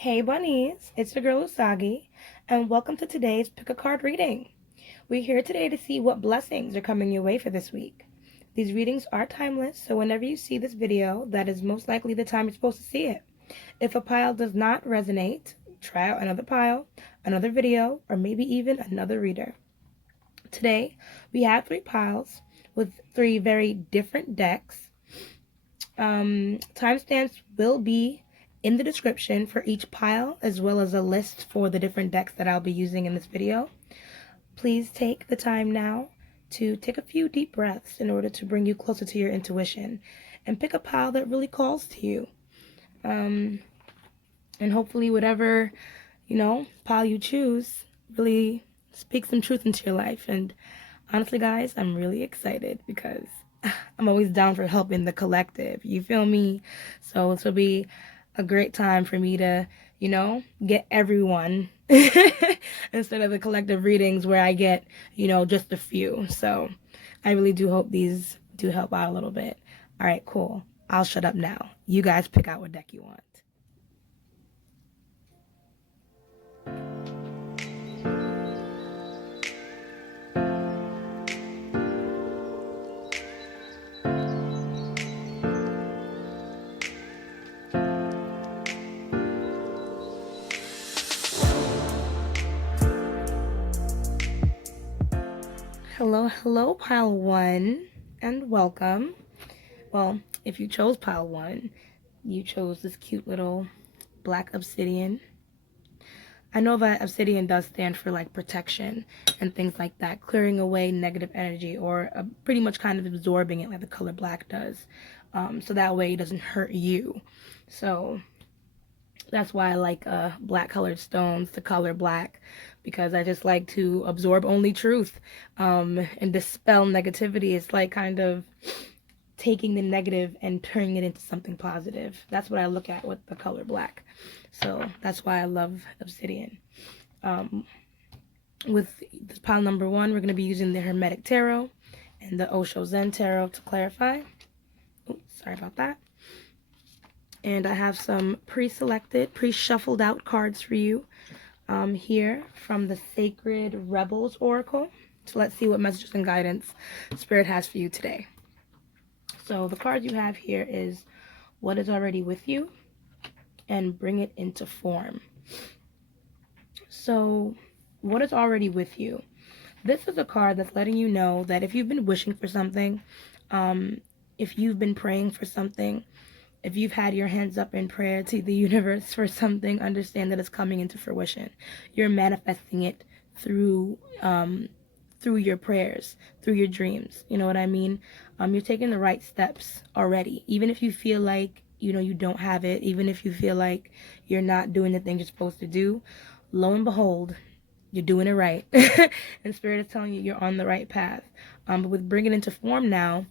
Hey bunnies, it's your girl Usagi, and welcome to today's Pick a Card reading. We're here today to see what blessings are coming your way for this week. These readings are timeless, so whenever you see this video, that is most likely the time you're supposed to see it. If a pile does not resonate, try out another pile, another video, or maybe even another reader. Today, we have 3 piles with 3 very different decks. Timestamps will be in the description for each pile, as well as a list for the different decks that I'll be using in this video. Please take the time now to take a few deep breaths in order to bring you closer to your intuition and pick a pile that really calls to you. And hopefully whatever, pile you choose really speaks some truth into your life. And honestly, guys, I'm really excited because I'm always down for helping the collective. You feel me? So this will be a great time for me to, get everyone instead of the collective readings where I get, just a few. So I really do hope these do help out a little bit. All right, cool. I'll shut up now. You guys pick out what deck you want. Hello, pile 1, and welcome. Well, if you chose pile 1, you chose this cute little black obsidian. I know that obsidian does stand for like protection and things like that, clearing away negative energy or pretty much kind of absorbing it like the color black does, so that way it doesn't hurt you. So that's why I like black colored stones, the color black, because I just like to absorb only truth and dispel negativity. It's like kind of taking the negative and turning it into something positive. That's what I look at with the color black. So that's why I love obsidian. With this pile number 1, we're going to be using the Hermetic Tarot and the Osho Zen Tarot to clarify. Oops, sorry about that. And I have some pre-selected, pre-shuffled out cards for you here from the Sacred Rebels Oracle. So let's see what messages and guidance Spirit has for you today. So the card you have here is what is already with you and bring it into form. So what is already with you? This is a card that's letting you know that if you've been wishing for something, if you've been praying for something, if you've had your hands up in prayer to the universe for something, understand that it's coming into fruition. You're manifesting it through your prayers, through your dreams. You know what I mean? You're taking the right steps already. Even if you feel like, you don't have it, even if you feel like you're not doing the things you're supposed to do, lo and behold, you're doing it right. And Spirit is telling you you're on the right path. But with bringing it into form now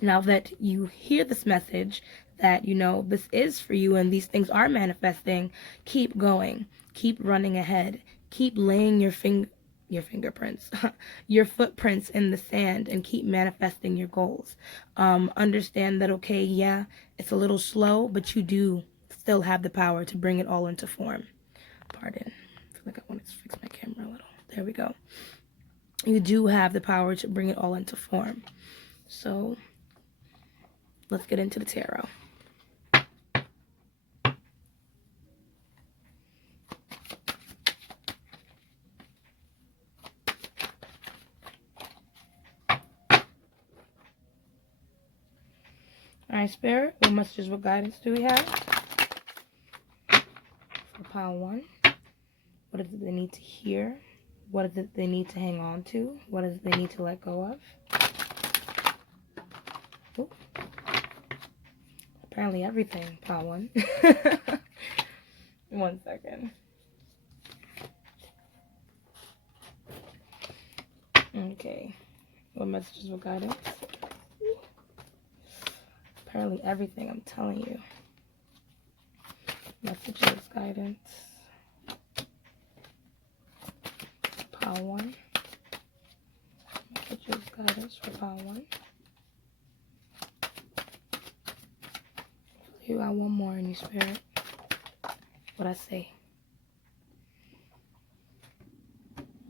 that you hear this message, that this is for you and these things are manifesting, keep going, keep running ahead, keep laying your fingerprints, your footprints in the sand, and keep manifesting your goals. Understand that, okay, yeah, it's a little slow, but you do still have the power to bring it all into form. Pardon, I feel like I want to fix my camera a little. There we go. You do have the power to bring it all into form. So let's get into the tarot. Alright, Spirit, what messages, what guidance do we have for pile 1? What is it they need to hear? What is it they need to hang on to? What is it they need to let go of? Ooh. Apparently everything, pile 1. 1 second. Okay. What messages, what guidance? Apparently everything, I'm telling you. Messages, guidance. Pile 1. Messages, guidance for pile 1. You got one more in your Spirit. what I say.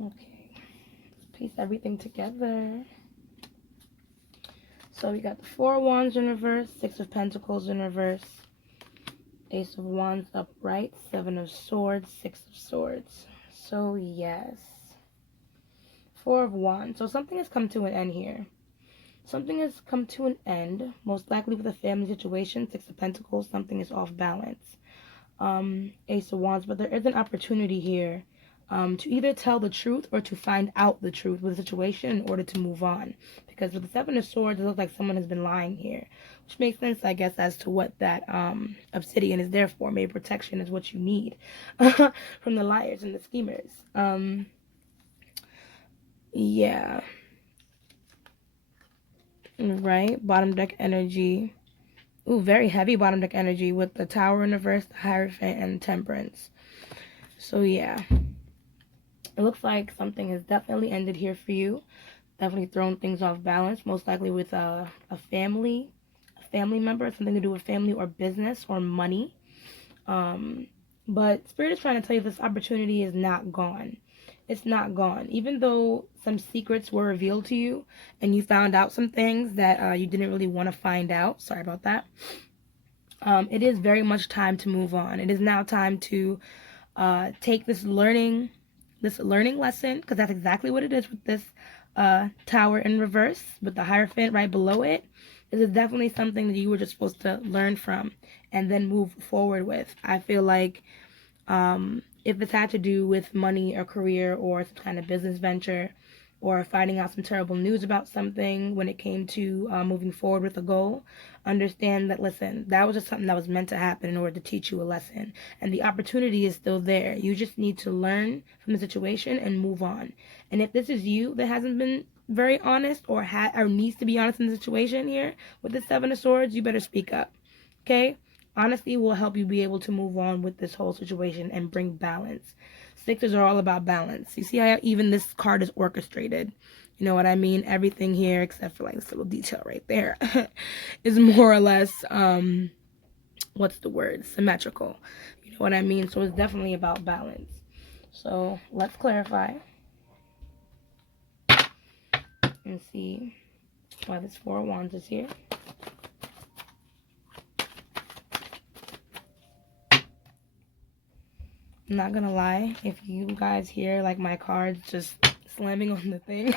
Okay, let's piece everything together. So we got the 4 of Wands in reverse, 6 of Pentacles in reverse, Ace of Wands upright, 7 of Swords, 6 of Swords. So yes, 4 of Wands. So something has come to an end here. Something has come to an end, most likely with a family situation. 6 of Pentacles, something is off balance. Ace of Wands, but there is an opportunity here to either tell the truth or to find out the truth with the situation in order to move on. Because with the 7 of Swords, it looks like someone has been lying here, which makes sense, I guess, as to what that obsidian is there for. Maybe protection is what you need from the liars and the schemers. Yeah. Right, bottom deck energy. Ooh, very heavy bottom deck energy with the Tower in reverse, the Hierophant, and Temperance. So yeah, it looks like something has definitely ended here for you. Definitely thrown things off balance, most likely with a family member, something to do with family or business or money. But Spirit is trying to tell you this opportunity is not gone. It's not gone. Even though some secrets were revealed to you and you found out some things that you didn't really want to find out. Sorry about that. It is very much time to move on. It is now time to take this learning lesson, because that's exactly what it is with this Tower in reverse with the Hierophant right below it. This is definitely something that you were just supposed to learn from and then move forward with. I feel like if it's had to do with money or career or some kind of business venture or finding out some terrible news about something when it came to moving forward with a goal, understand that, listen, that was just something that was meant to happen in order to teach you a lesson. And the opportunity is still there. You just need to learn from the situation and move on. And if this is you that hasn't been very honest or needs to be honest in the situation here with the 7 of Swords, you better speak up. Okay? Honesty will help you be able to move on with this whole situation and bring balance. Sixes are all about balance. You see how even this card is orchestrated? You know what I mean? Everything here, except for like this little detail right there, is more or less, what's the word? Symmetrical. You know what I mean? So it's definitely about balance. So let's clarify and see why this 4 of Wands is here. I'm not gonna lie, if you guys hear like my cards just slamming on the thing,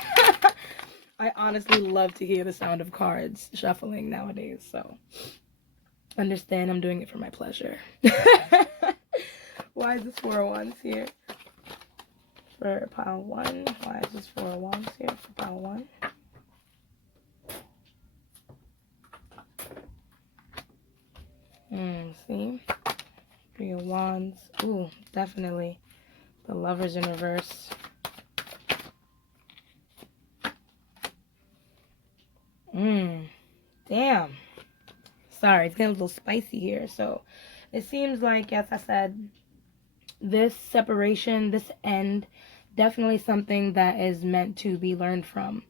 I honestly love to hear the sound of cards shuffling nowadays, so understand I'm doing it for my pleasure. Why is this 4 of Wands here? For pile 1. Why is this 4 of Wands here for pile 1? See? 3 of Wands. Ooh, definitely. The Lovers in reverse. Damn. Sorry, it's getting a little spicy here. So, it seems like, as I said, this separation, this end, definitely something that is meant to be learned from.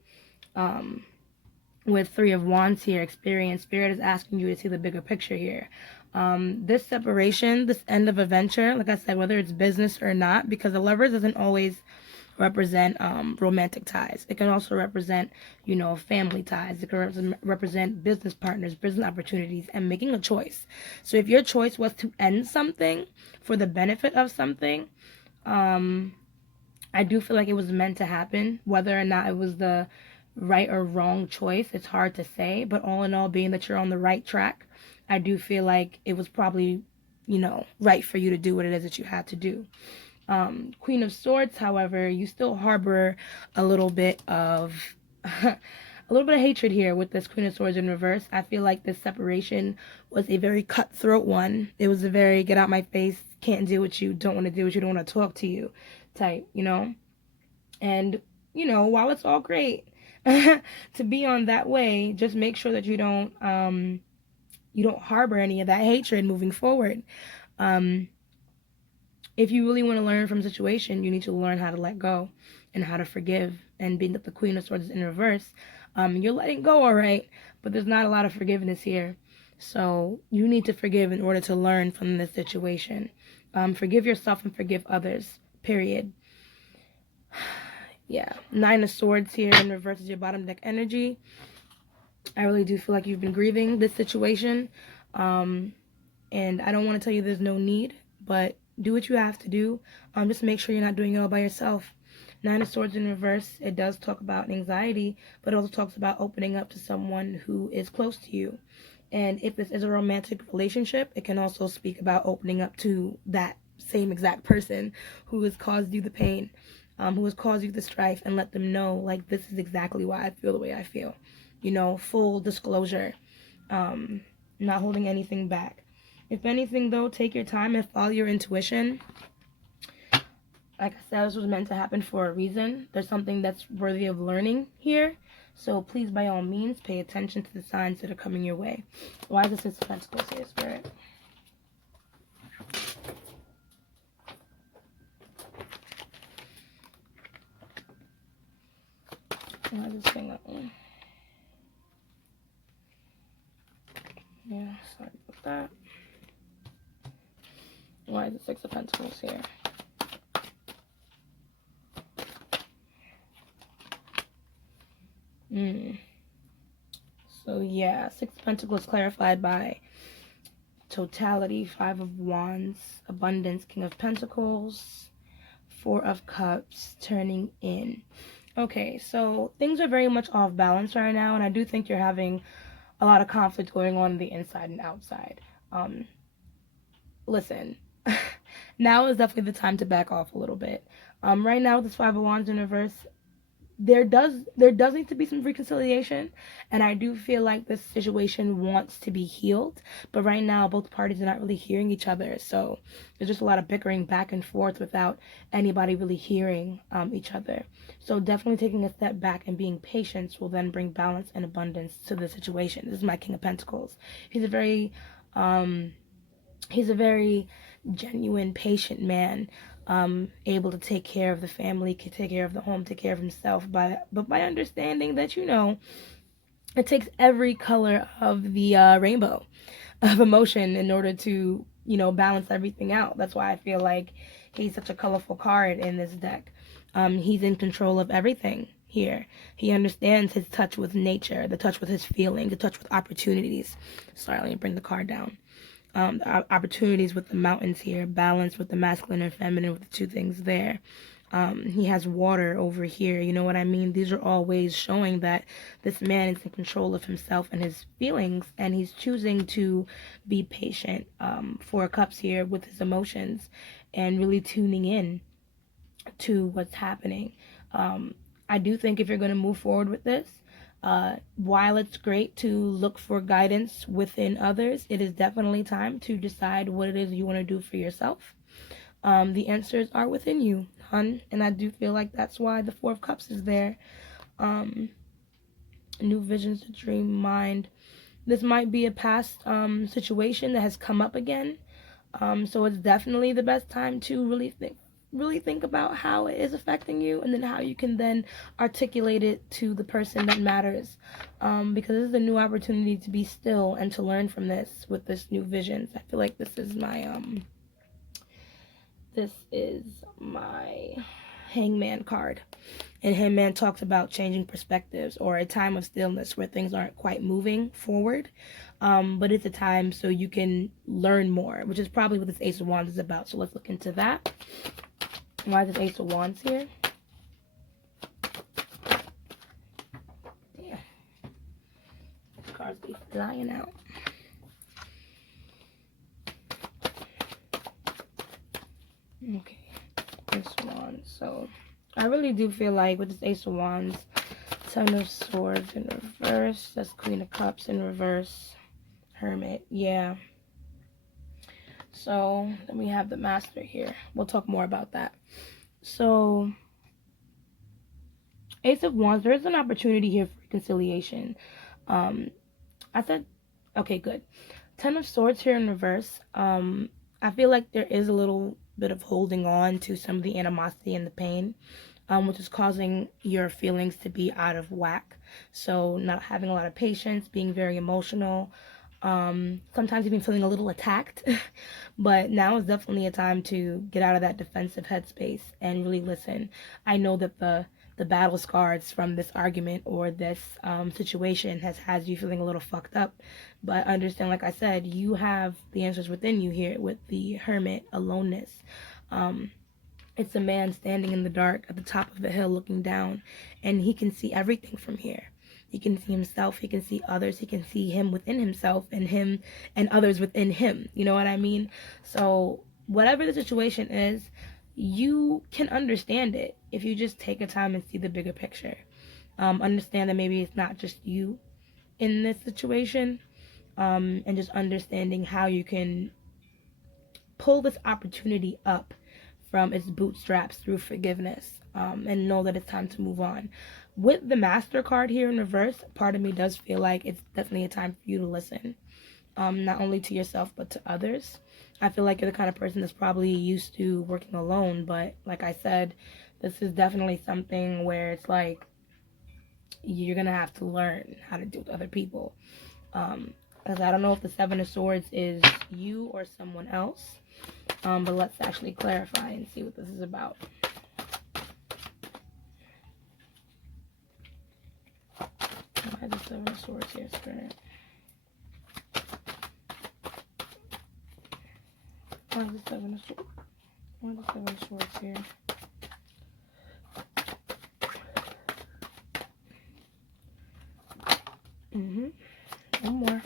With 3 of Wands here, experience, Spirit is asking you to see the bigger picture here. This separation, this end of a venture, like I said, whether it's business or not, because the Lovers doesn't always represent romantic ties. It can also represent, you know, family ties. It can represent business partners, business opportunities, and making a choice. So if your choice was to end something for the benefit of something, I do feel like it was meant to happen. Whether or not it was the right or wrong choice, it's hard to say. But all in all, being that you're on the right track, I do feel like it was probably, you know, right for you to do what it is that you had to do. Queen of Swords, however, you still harbor a little bit of hatred here with this Queen of Swords in reverse. I feel like this separation was a very cutthroat one. It was a very get out my face, can't deal with you, don't want to deal with you, don't want to talk to you type, you know. And, you know, while it's all great to be on that way, just make sure that you don't harbor any of that hatred moving forward. If you really want to learn from a situation, you need to learn how to let go and how to forgive. And being that the Queen of Swords is in reverse, you're letting go, all right, but there's not a lot of forgiveness here. So you need to forgive in order to learn from this situation. Forgive yourself and forgive others, period. Yeah, 9 of Swords here in reverse is your bottom deck energy. I really do feel like you've been grieving this situation. And I don't want to tell you there's no need, but do what you have to do. Just make sure you're not doing it all by yourself. 9 of Swords in reverse, it does talk about anxiety, but it also talks about opening up to someone who is close to you. And if this is a romantic relationship, it can also speak about opening up to that same exact person who has caused you the pain, who has caused you the strife, and let them know, like, this is exactly why I feel the way I feel. You know, full disclosure, not holding anything back. If anything, though, take your time and follow your intuition. Like I said, this was meant to happen for a reason. There's something that's worthy of learning here. So please, by all means, pay attention to the signs that are coming your way. Why is the Six of Pentacles here, Spirit? Why is this thing up? Yeah, sorry about that. Why is the Six of Pentacles here? So yeah, Six of Pentacles clarified by totality, 5 of Wands, abundance, King of Pentacles, 4 of Cups, turning in. Okay, so things are very much off balance right now, and I do think you're having a lot of conflict going on the inside and outside. Listen, now is definitely the time to back off a little bit. Right now with this 5 of Wands in reverse, there does need to be some reconciliation, and I do feel like this situation wants to be healed, but right now both parties are not really hearing each other, so there's just a lot of bickering back and forth without anybody really hearing each other. So definitely taking a step back and being patient will then bring balance and abundance to the situation. This is my King of Pentacles. He's a very genuine, patient man, able to take care of the family, can take care of the home, take care of himself, but by understanding that, you know, it takes every color of the rainbow of emotion in order to, you know, balance everything out. That's why I feel like he's such a colorful card in this deck. He's in control of everything here. He understands his touch with nature, the touch with his feelings, the touch with opportunities. Sorry, let me bring the card down. The opportunities with the mountains here, balance with the masculine and feminine with the two things there. He has water over here, you know what I mean? These are all ways showing that this man is in control of himself and his feelings, and he's choosing to be patient. 4 Cups here with his emotions and really tuning in to what's happening. I do think if you're going to move forward with this, while it's great to look for guidance within others, it is definitely time to decide what it is you want to do for yourself. The answers are within you, hun, and I do feel like that's why the 4 of Cups is there. New visions to dream mind. This might be a past situation that has come up again, so it's definitely the best time to really think about how it is affecting you, and then how you can then articulate it to the person that matters, because this is a new opportunity to be still and to learn from this with this new visions. I feel like this is my Hangman card, and Hangman talks about changing perspectives or a time of stillness where things aren't quite moving forward, but it's a time so you can learn more, which is probably what this Ace of Wands is about. So let's look into that. Why is this Ace of Wands here? Yeah. This card's be flying out. Okay. Ace of Wands. So, I really do feel like with this Ace of Wands, 10 of Swords in reverse, that's Queen of Cups in reverse, Hermit. Yeah. So, then we have the Master here. We'll talk more about that. So, Ace of Wands, there is an opportunity here for reconciliation. I said, okay, good. 10 of Swords here in reverse. I feel like there is a little bit of holding on to some of the animosity and the pain, which is causing your feelings to be out of whack. So not having a lot of patience, being very emotional, Sometimes even feeling a little attacked. But now is definitely a time to get out of that defensive headspace and really listen. I know that the battle scars from this argument or this situation has you feeling a little fucked up, but understand, like I said, you have the answers within you here with the hermit aloneness. It's a man standing in the dark at the top of a hill looking down, and he can see everything from here. He can see himself, he can see others, he can see him within himself and him and others within him. You know what I mean? So whatever the situation is, you can understand it if you just take a time and see the bigger picture. Understand that maybe it's not just you in this situation, and just understanding how you can pull this opportunity up from its bootstraps through forgiveness, and know that it's time to move on. With the Master card here in reverse, part of me does feel like it's definitely a time for you to listen, not only to yourself but to others. I feel like you're the kind of person that's probably used to working alone, but like I said, this is definitely something where it's like you're gonna have to learn how to deal with other people. Because I don't know if the Seven of Swords is you or someone else. But let's actually clarify and see what this is about. Why is the Seven of Swords here, Spirit? Why is the Seven of Swords? Why is the Seven of Swords here? One more.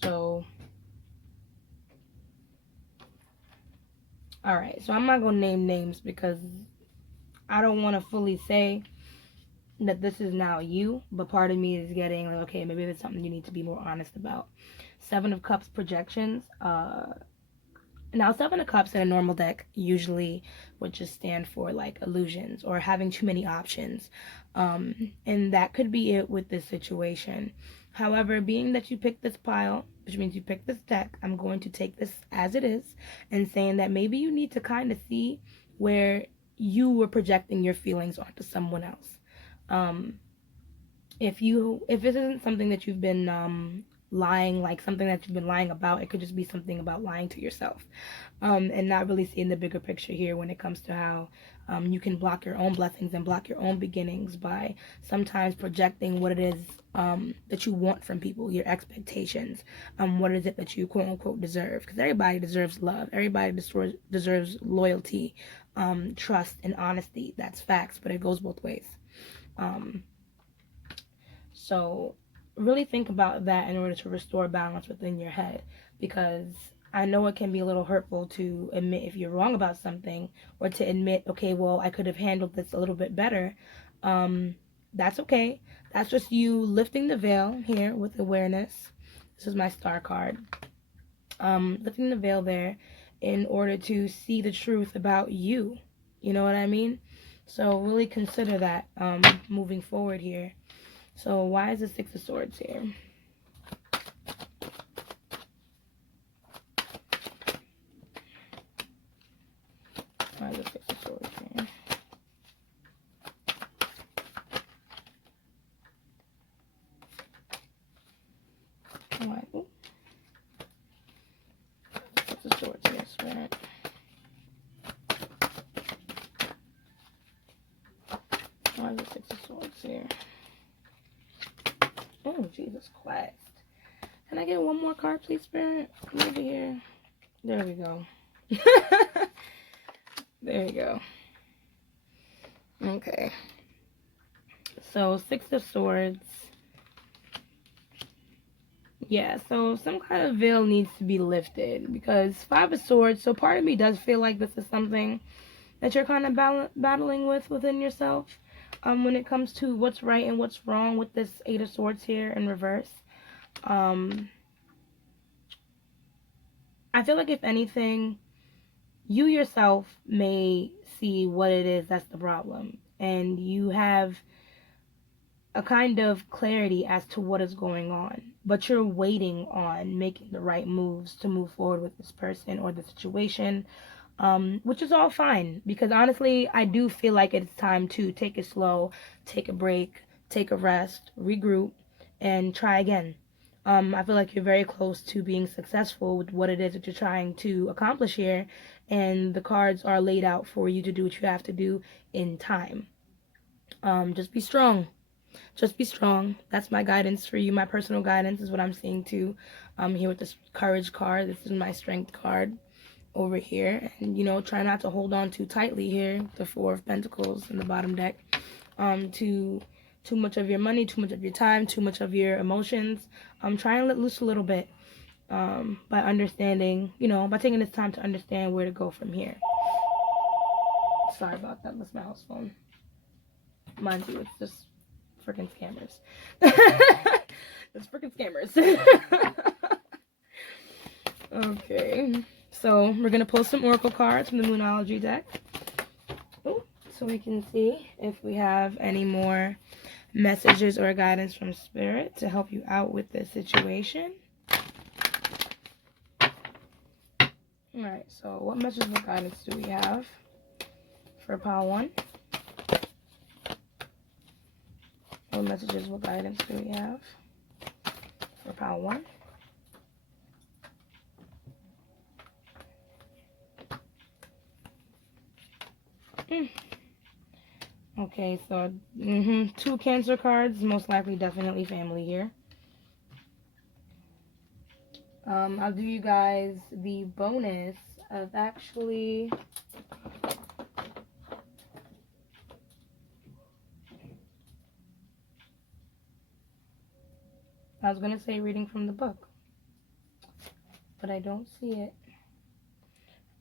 So, alright, so I'm not going to name names because I don't want to fully say that this is now you, but part of me is getting like, okay, maybe there's something you need to be more honest about. Seven of Cups projections. Now, Seven of Cups in a normal deck usually would just stand for like illusions or having too many options. And that could be it with this situation. However, being that you picked this pile, which means you picked this deck, I'm going to take this as it is and saying that maybe you need to kind of see where you were projecting your feelings onto someone else. If this isn't something that you've been lying, like something that you've been lying about, it could just be something about lying to yourself, and not really seeing the bigger picture here when it comes to how you can block your own blessings and block your own beginnings by sometimes projecting what it is that you want from people, your expectations, what is it that you quote unquote deserve, because everybody deserves love, everybody deserves loyalty, trust, and honesty. That's facts, but it goes both ways. So really think about that in order to restore balance within your head, because I know it can be a little hurtful to admit if you're wrong about something, or to admit, okay, well, I could have handled this a little bit better. That's okay. That's just you lifting the veil here with awareness. This is my star card. Lifting the veil there in order to see the truth about you. You know what I mean? So really consider that moving forward here. So why is the Six of Swords here? Why is the Six of Swords here? Why? Ooh. Six of Swords here, Spirit. Why is the Six of Swords here? Oh, Jesus Christ. Can I get one more card, please, Spirit? Come over here. There we go. There we go. Okay. So, Six of Swords. Yeah, so some kind of veil needs to be lifted, because Five of Swords, so part of me does feel like this is something that you're kind of battling with within yourself. When it comes to what's right and what's wrong with this Eight of Swords here in reverse. I feel like if anything, you yourself may see what it is that's the problem, and you have a kind of clarity as to what is going on, but you're waiting on making the right moves to move forward with this person or the situation. which is all fine, because honestly, I do feel like it's time to take it slow, take a break, take a rest, regroup, and try again. I feel like you're very close to being successful with what it is that you're trying to accomplish here, and the cards are laid out for you to do what you have to do in time. Just be strong. Just be strong. That's my guidance for you. My personal guidance is what I'm seeing too. Here with this courage card. This is my strength card over here. And, you know, try not to hold on too tightly here. The Four of Pentacles in the bottom deck. To too much of your money, too much of your time, too much of your emotions. Try and let loose a little bit. By understanding, you know, by taking this time to understand where to go from here. Sorry about that. That's my house phone. Mind you, it's just freaking scammers. It's freaking scammers. Okay, so we're gonna pull some oracle cards from the Moonology deck. Oh, so we can see if we have any more messages or guidance from Spirit to help you out with this situation. Alright, so what messages or guidance do we have for pile 1? What messages, what guidance do we have for pile 1? Okay, so 2 Cancer cards, most likely definitely family here. I'll do you guys the bonus of actually I was going to say reading from the book, but I don't see it.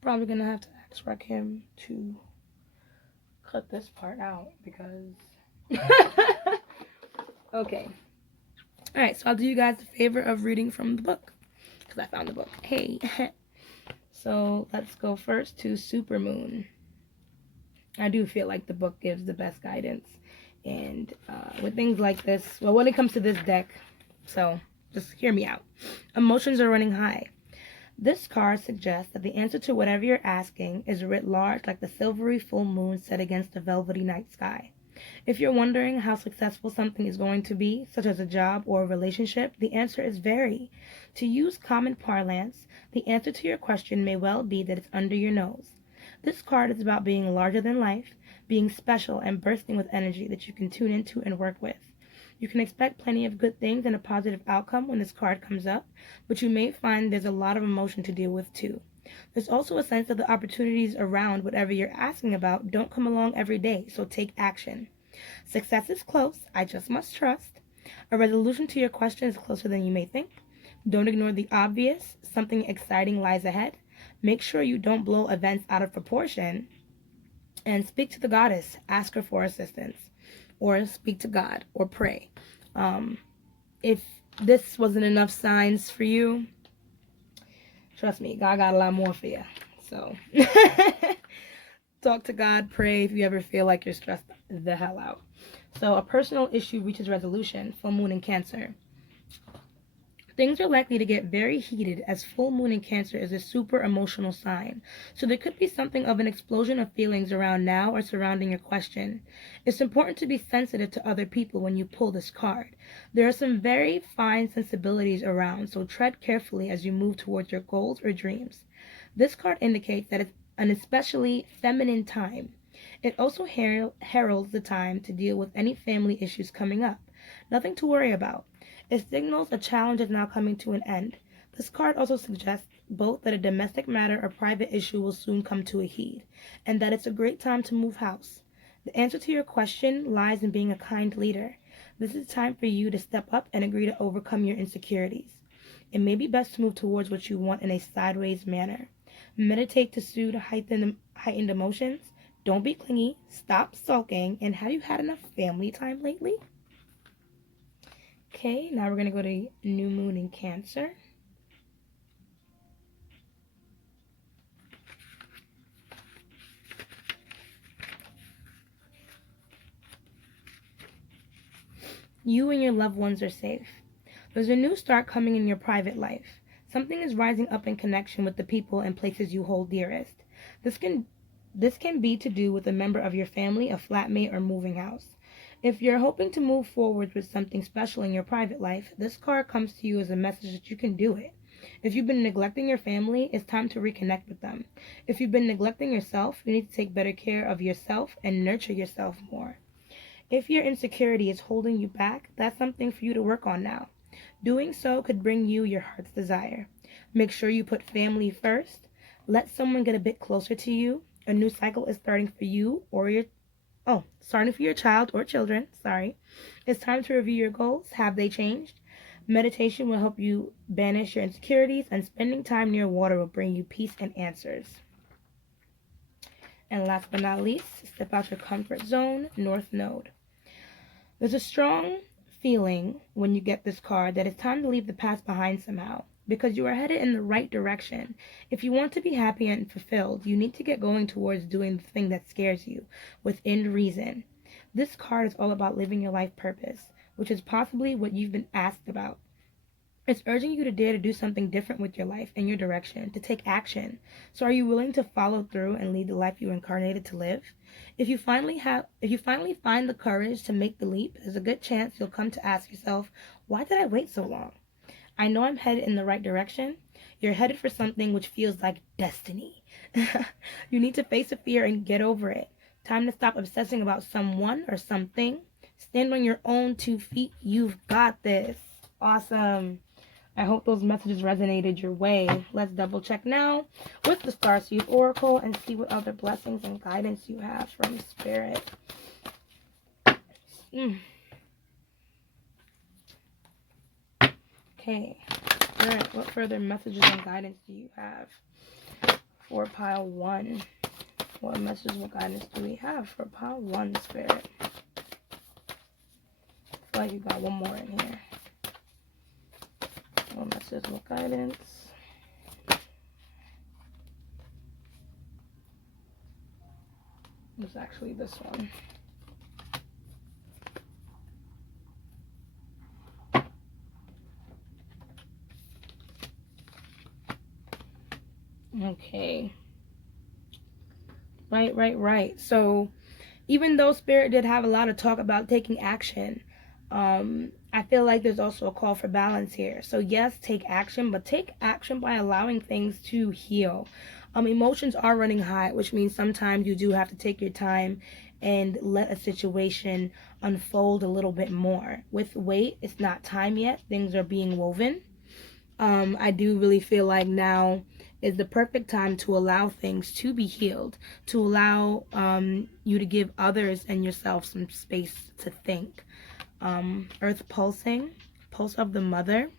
Probably going to have to ask Rakim to cut this part out because... Okay. Alright, so I'll do you guys the favor of reading from the book because I found the book. Hey. So let's go first to Supermoon. I do feel like the book gives the best guidance. And with things like this, well, when it comes to this deck, so just hear me out. Emotions are running high. This card suggests that the answer to whatever you're asking is writ large like the silvery full moon set against the velvety night sky. If you're wondering how successful something is going to be, such as a job or a relationship, the answer is very. To use common parlance, the answer to your question may well be that it's under your nose. This card is about being larger than life, being special and bursting with energy that you can tune into and work with. You can expect plenty of good things and a positive outcome when this card comes up, but you may find there's a lot of emotion to deal with too. There's also a sense that the opportunities around whatever you're asking about don't come along every day, so take action. Success is close, I just must trust. A resolution to your question is closer than you may think. Don't ignore the obvious, something exciting lies ahead. Make sure you don't blow events out of proportion. And speak to the goddess, ask her for assistance. Or speak to God, or pray. If this wasn't enough signs for you, trust me, God got a lot more for you. So, talk to God, pray if you ever feel like you're stressed the hell out. So, a personal issue reaches resolution, full moon in Cancer. Things are likely to get very heated as full moon in Cancer is a super emotional sign. So there could be something of an explosion of feelings around now or surrounding your question. It's important to be sensitive to other people when you pull this card. There are some very fine sensibilities around, so tread carefully as you move towards your goals or dreams. This card indicates that it's an especially feminine time. It also heralds the time to deal with any family issues coming up. Nothing to worry about. It signals a challenge is now coming to an end. This card also suggests both that a domestic matter or private issue will soon come to a head, and that it's a great time to move house. The answer to your question lies in being a kind leader. This is time for you to step up and agree to overcome your insecurities. It may be best to move towards what you want in a sideways manner. Meditate to soothe heightened emotions. Don't be clingy. Stop sulking. And have you had enough family time lately? Okay, now we're going to go to New Moon in Cancer. You and your loved ones are safe. There's a new start coming in your private life. Something is rising up in connection with the people and places you hold dearest. This can be to do with a member of your family, a flatmate, or moving house. If you're hoping to move forward with something special in your private life, this card comes to you as a message that you can do it. If you've been neglecting your family, it's time to reconnect with them. If you've been neglecting yourself, you need to take better care of yourself and nurture yourself more. If your insecurity is holding you back, that's something for you to work on now. Doing so could bring you your heart's desire. Make sure you put family first. Let someone get a bit closer to you. A new cycle is starting for you or starting for your child or children. Sorry. It's time to review your goals. Have they changed? Meditation will help you banish your insecurities, and spending time near water will bring you peace and answers. And last but not least, step out your comfort zone, North Node. There's a strong feeling when you get this card that it's time to leave the past behind somehow, because you are headed in the right direction. If you want to be happy and fulfilled, you need to get going towards doing the thing that scares you, within reason. This card is all about living your life purpose, which is possibly what you've been asked about. It's urging you to dare to do something different with your life and your direction, to take action. So are you willing to follow through and lead the life you were incarnated to live? If you finally find the courage to make the leap, there's a good chance you'll come to ask yourself, why did I wait so long? I know I'm headed in the right direction. You're headed for something which feels like destiny. You need to face the fear and get over it. Time to stop obsessing about someone or something. Stand on your own 2 feet. You've got this. Awesome. I hope those messages resonated your way. Let's double check now with the Starseed Oracle and see what other blessings and guidance you have from Spirit. Okay. Spirit, what further messages and guidance do you have for pile 1? What messages, what guidance do we have for pile 1, Spirit? I feel like you got one more in here. What messages, what guidance? It's actually this one. Okay. Right. So, even though Spirit did have a lot of talk about taking action, I feel like there's also a call for balance here. So yes, take action, but take action by allowing things to heal. Emotions are running high, which means sometimes you do have to take your time and let a situation unfold a little bit more. With Waite, it's not time yet. Things are being woven. I do really feel like now is the perfect time to allow things to be healed, to allow you to give others and yourself some space to think. Earth pulsing, pulse of the mother,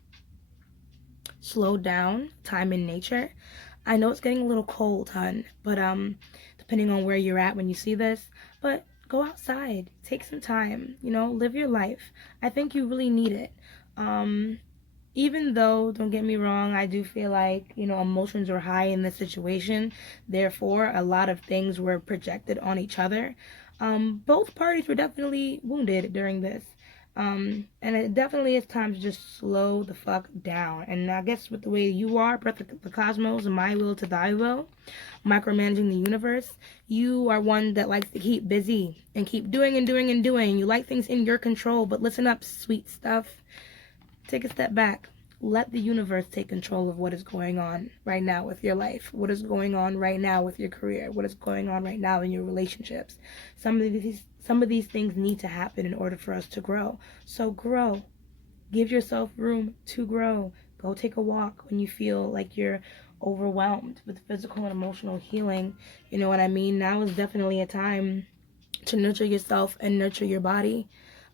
slow down, time in nature. I know it's getting a little cold, hun, but depending on where you're at when you see this, but go outside, take some time, live your life. I think you really need it. Even though, don't get me wrong, I do feel like, emotions were high in this situation. Therefore, a lot of things were projected on each other. Both parties were definitely wounded during this. And it definitely is time to just slow the fuck down. And I guess with the way you are, breath of the cosmos, my will to thy will, micromanaging the universe, you are one that likes to keep busy and keep doing and doing and doing. You like things in your control, but listen up, sweet stuff. Take a step back. Let the universe take control of what is going on right now with your life. What is going on right now with your career? What is going on right now in your relationships? Some of these things need to happen in order for us to grow. So grow. Give yourself room to grow. Go take a walk when you feel like you're overwhelmed with physical and emotional healing. You know what I mean? Now is definitely a time to nurture yourself and nurture your body,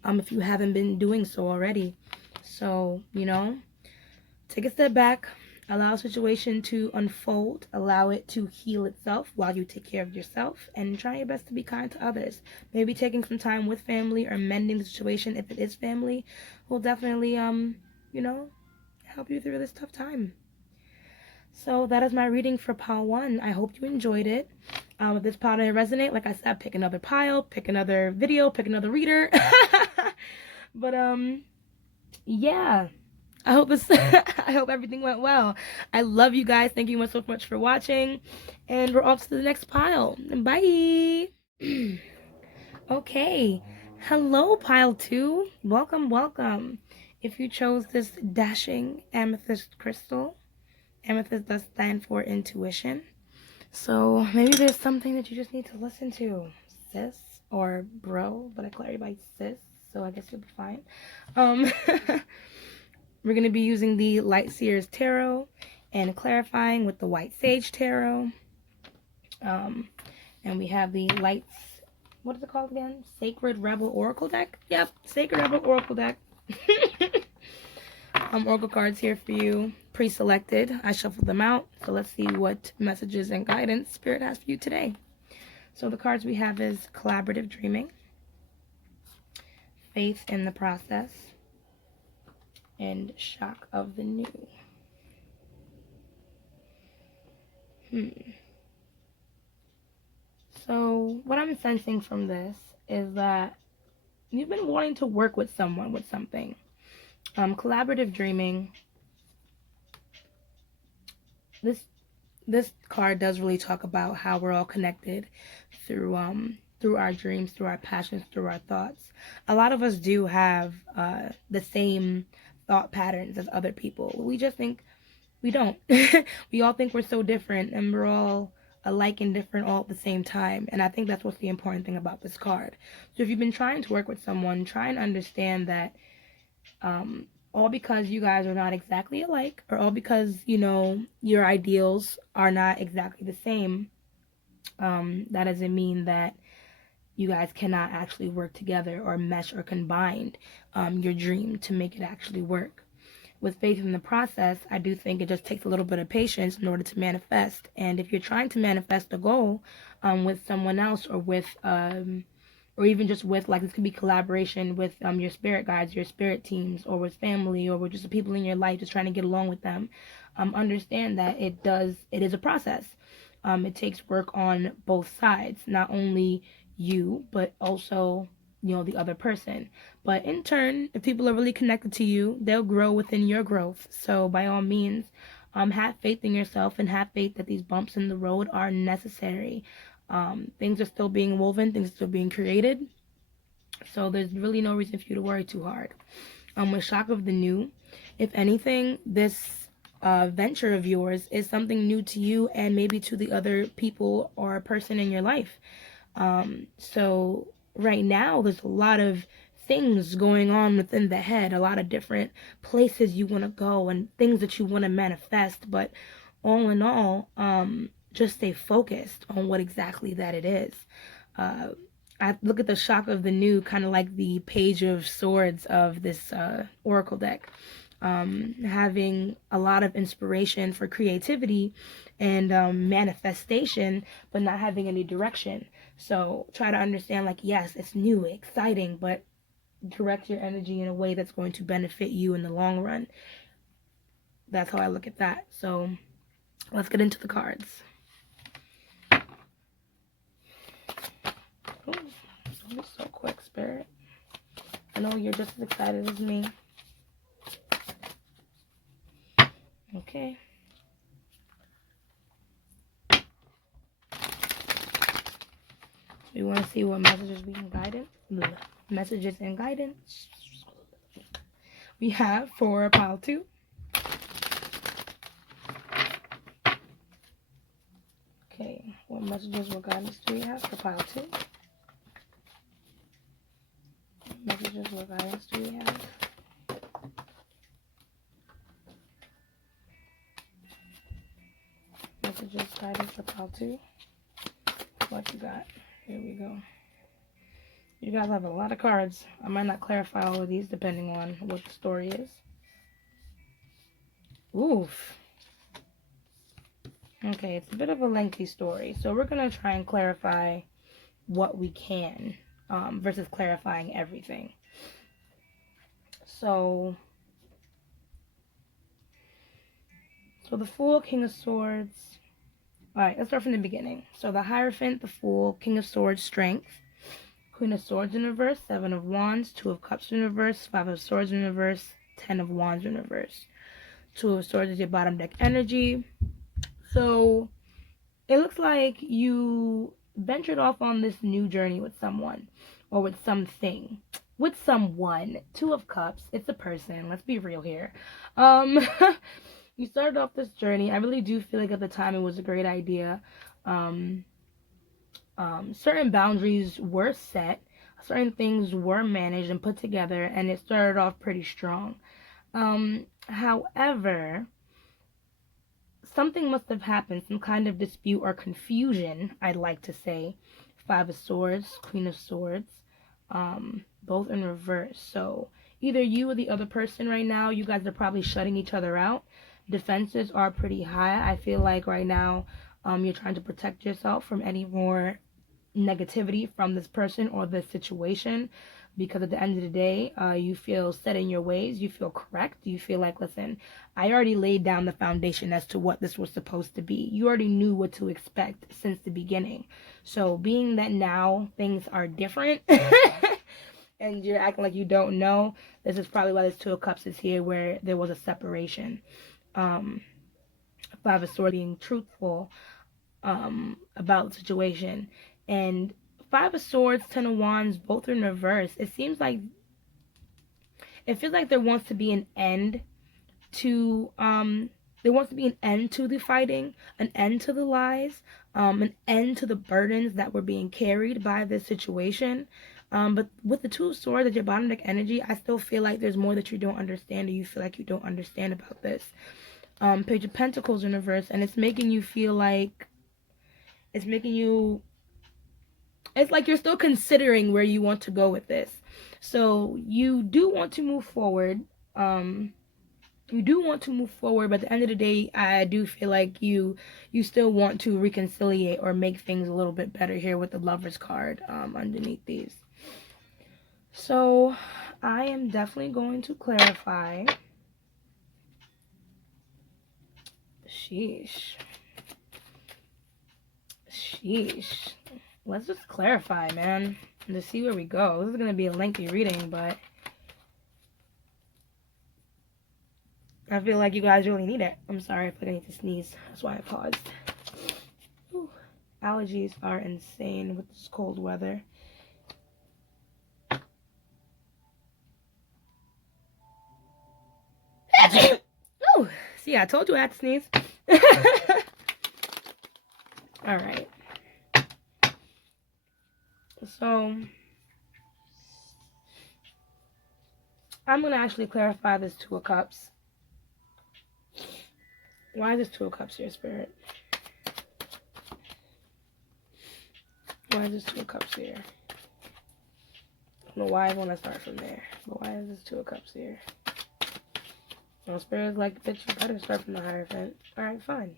if you haven't been doing so already. So, take a step back, allow a situation to unfold, allow it to heal itself while you take care of yourself, and try your best to be kind to others. Maybe taking some time with family or mending the situation if it is family will definitely, help you through this tough time. So that is my reading for pile 1. I hope you enjoyed it. If this pile didn't resonate, like I said, pick another pile, pick another video, pick another reader. But, yeah. I hope this I hope everything went well. I love you guys. Thank you so much for watching, and we're off to the next pile. Bye. Okay. Hello, pile 2. Welcome, welcome. If you chose this dashing amethyst crystal, amethyst does stand for intuition. So maybe there's something that you just need to listen to, sis or bro, but I call everybody sis, so I guess you'll be fine. We're going to be using the Light Seers Tarot and clarifying with the White Sage Tarot. And we have the Lights, what is it called again? Sacred Rebel Oracle deck? Yep, Sacred Rebel Oracle deck. Oracle cards here for you, pre-selected. I shuffled them out, so let's see what messages and guidance Spirit has for you today. So the cards we have is Collaborative Dreaming, Faith in the Process, and Shock of the New. So what I'm sensing from this is that you've been wanting to work with someone with something. Collaborative dreaming. This card does really talk about how we're all connected through our dreams, through our passions, through our thoughts. A lot of us do have the same thought patterns as other people. We just think we don't. We all think we're so different, and we're all alike and different all at the same time. And I think that's what's the important thing about this card. So if you've been trying to work with someone, try and understand that all because you guys are not exactly alike, or all because, you know, your ideals are not exactly the same, that doesn't mean that you guys cannot actually work together or mesh or combine your dream to make it actually work. With faith in the process, I do think it just takes a little bit of patience in order to manifest. And if you're trying to manifest a goal with someone else, or with or even just with, like, this could be collaboration with your spirit guides, your spirit teams, or with family, or with just the people in your life, just trying to get along with them, understand that it is a process. It takes work on both sides, not only you, but also, you know, the other person. But in turn, if people are really connected to you, they'll grow within your growth. So by all means, have faith in yourself, and have faith that these bumps in the road are necessary. Things are still being woven, things are still being created. So there's really no reason for you to worry too hard. With Shock of the New, if anything, this venture of yours is something new to you, and maybe to the other people or person in your life. So right now, there's a lot of things going on within the head, a lot of different places you want to go and things that you want to manifest. But all in all, just stay focused on what exactly that it is. I look at the Shock of the New kind of like the Page of Swords of this oracle deck. Having a lot of inspiration for creativity and manifestation, but not having any direction. So try to understand, like, yes, it's new, exciting, but direct your energy in a way that's going to benefit you in the long run. That's how I look at that. So let's get into the cards. Ooh, don't be so quick, Spirit. I know you're just as excited as me. Okay. We want to see what messages we can guidance. Messages and guidance we have for pile 2. Okay, what messages, what guidance do we have for pile 2? What messages, what guidance do we have? Messages, guidance for pile 2. What you got? Here we go. You guys have a lot of cards. I might not clarify all of these depending on what the story is. Oof. Okay, it's a bit of a lengthy story, so we're going to try and clarify what we can versus clarifying everything. So the Fool, King of Swords. Alright, let's start from the beginning. So the Hierophant, the Fool, King of Swords, Strength. Queen of Swords in reverse, 7 of Wands, 2 of Cups in reverse, 5 of Swords in reverse, Ten of Wands in reverse. Two of Swords is your bottom deck energy. So it looks like you ventured off on this new journey with someone or with something. With someone. Two of Cups. It's a person. Let's be real here. You started off this journey. I really do feel like at the time it was a great idea. Certain boundaries were set. Certain things were managed and put together, and it started off pretty strong. However, something must have happened, some kind of dispute or confusion, I'd like to say. Five of Swords, Queen of Swords, both in reverse. So either you or the other person right now, you guys are probably shutting each other out. Defenses are pretty high. I feel like right now you're trying to protect yourself from any more negativity from this person or this situation, because at the end of the day, you feel set in your ways, you feel correct, you feel like, listen, I already laid down the foundation as to what this was supposed to be. You already knew what to expect since the beginning. So being that now things are different and you're acting like you don't know, this is probably why this Two of Cups is here, where there was a separation. Five of Swords, being truthful about the situation. And Five of Swords, Ten of Wands, both in reverse. It feels like there wants to be an end to the fighting, an end to the lies, an end to the burdens that were being carried by this situation. But with the Two of Swords at your bottom deck energy, I still feel like there's more that you don't understand, or you feel like you don't understand about this. Page of Pentacles in reverse, and it's making you feel like it's like you're still considering where you want to go with this. So you do want to move forward. But at the end of the day, I do feel like you still want to reconciliate or make things a little bit better here with the Lovers card underneath these. So I am definitely going to clarify. Sheesh. Let's just clarify, man, to see where we go. This is going to be a lengthy reading, but I feel like you guys really need it. I'm sorry if I need to sneeze. That's why I paused. Ooh. Allergies are insane with this cold weather. Ooh. See, I told you I had to sneeze. All right. So I'm going to actually clarify this Two of Cups. Why is this Two of Cups here, Spirit? Why is this Two of Cups here? I don't know why I want to start from there, but why is this Two of Cups here? Well, Spirit's like, bitch, you better start from the Hierophant. Alright, fine.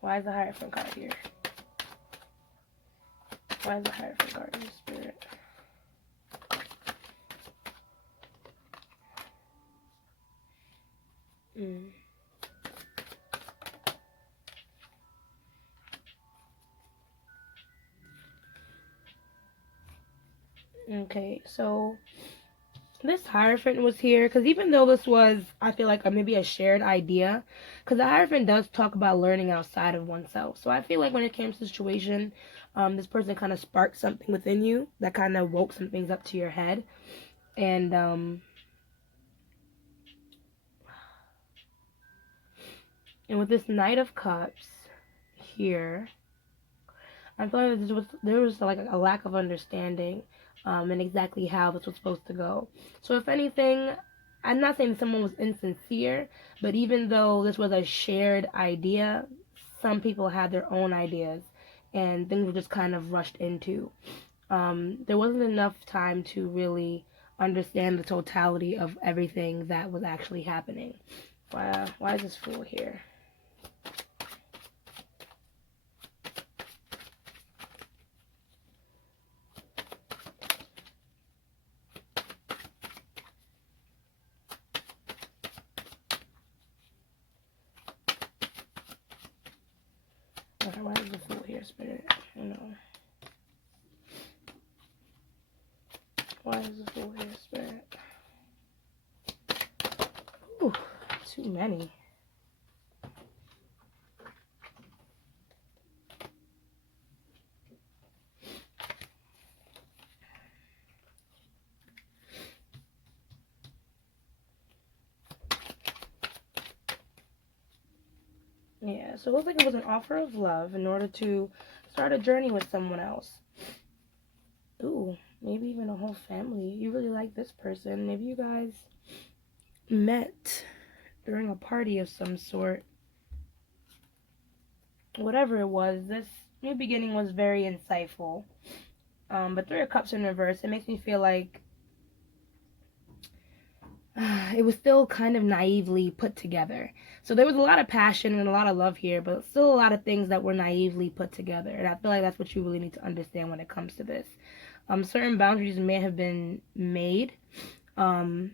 Why is the Hierophant card here? Why is the Hierophant card here, Spirit? Okay, so this Hierophant was here because even though this was, I feel like, maybe a shared idea, because the Hierophant does talk about learning outside of oneself. So I feel like when it came to the situation, this person kind of sparked something within you that kind of woke some things up to your head. And with this Knight of Cups here, I feel like there was like a lack of understanding and exactly how this was supposed to go. So if anything, I'm not saying someone was insincere, but even though this was a shared idea, some people had their own ideas and things were just kind of rushed into. There wasn't enough time to really understand the totality of everything that was actually happening. Why is this Fool here? Why is the Fool here, Spirit? I don't know. Why is the Fool here, Spirit? too many. Yeah, so it looks like it was an offer of love in order to start a journey with someone else. Ooh, maybe even a whole family. You really like this person. Maybe you guys met during a party of some sort. Whatever it was, this new beginning was very insightful. But Three of Cups in reverse, it makes me feel like it was still kind of naively put together. So there was a lot of passion and a lot of love here, but still a lot of things that were naively put together. And I feel like that's what you really need to understand when it comes to this. Certain boundaries may have been made. But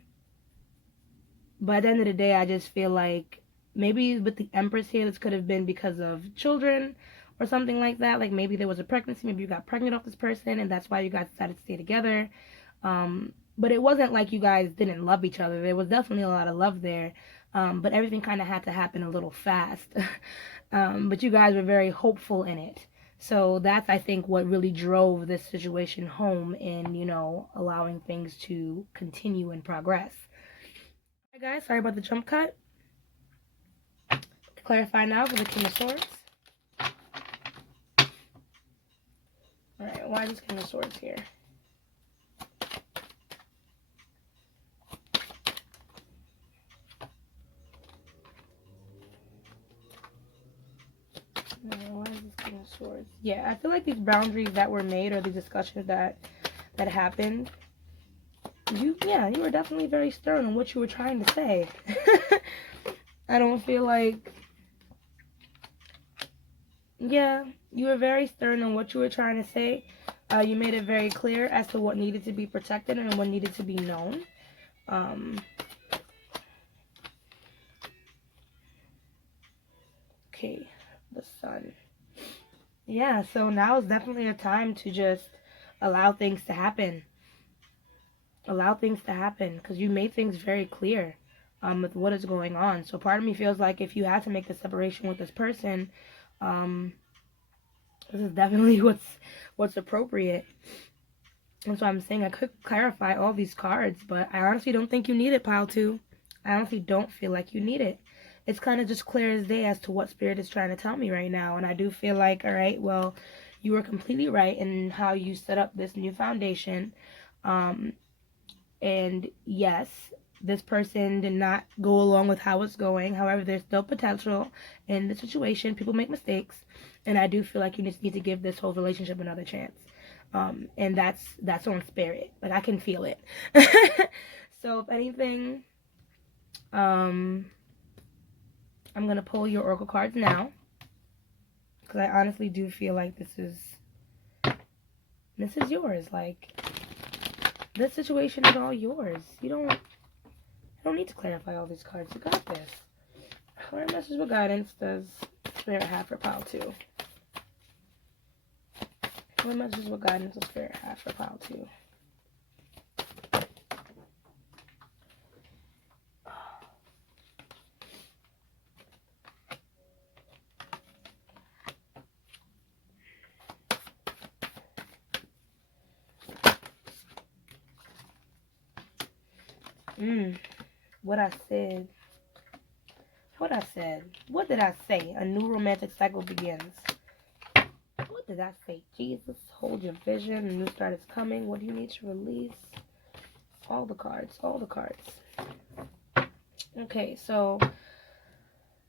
at the end of the day, I just feel like maybe with the Empress here, this could have been because of children or something like that. Like maybe there was a pregnancy, maybe you got pregnant off this person, and that's why you guys decided to stay together. But it wasn't like you guys didn't love each other. There was definitely a lot of love there. But everything kind of had to happen a little fast. But you guys were very hopeful in it. So that's, I think, what really drove this situation home in, you know, allowing things to continue and progress. Alright, guys, sorry about the jump cut. To clarify now for the King of Swords. Alright, why is this King of Swords here? Why is this King of Swords? Yeah, I feel like these boundaries that were made or the discussions that happened, you were definitely very stern on what you were trying to say. I don't feel like, yeah, you were very stern on what you were trying to say. You made it very clear as to what needed to be protected and what needed to be known. Okay, the Sun. Yeah, so now is definitely a time to just allow things to happen. Allow things to happen because you made things very clear with what is going on. So part of me feels like if you had to make the separation with this person, this is definitely what's appropriate. And so I'm saying I could clarify all these cards, but I honestly don't think you need it, Pile 2. I honestly don't feel like you need it. It's kind of just clear as day as to what Spirit is trying to tell me right now. And I do feel like, all right, well, you were completely right in how you set up this new foundation. And yes, this person did not go along with how it's going. However, there's still potential in the situation. People make mistakes. And I do feel like you just need to give this whole relationship another chance. And that's on Spirit. Like, I can feel it. So if anything, I'm going to pull your Oracle cards now. Because I honestly do feel like this is yours. Like, this situation is all yours. You don't need to clarify all these cards. You got this. What message with guidance does Spirit have for Pile 2? What messages with guidance does Spirit have for Pile 2? What I said. What I said. What did I say? A new romantic cycle begins. What did I say? Jesus, hold your vision. A new start is coming. What do you need to release? All the cards. All the cards. Okay, so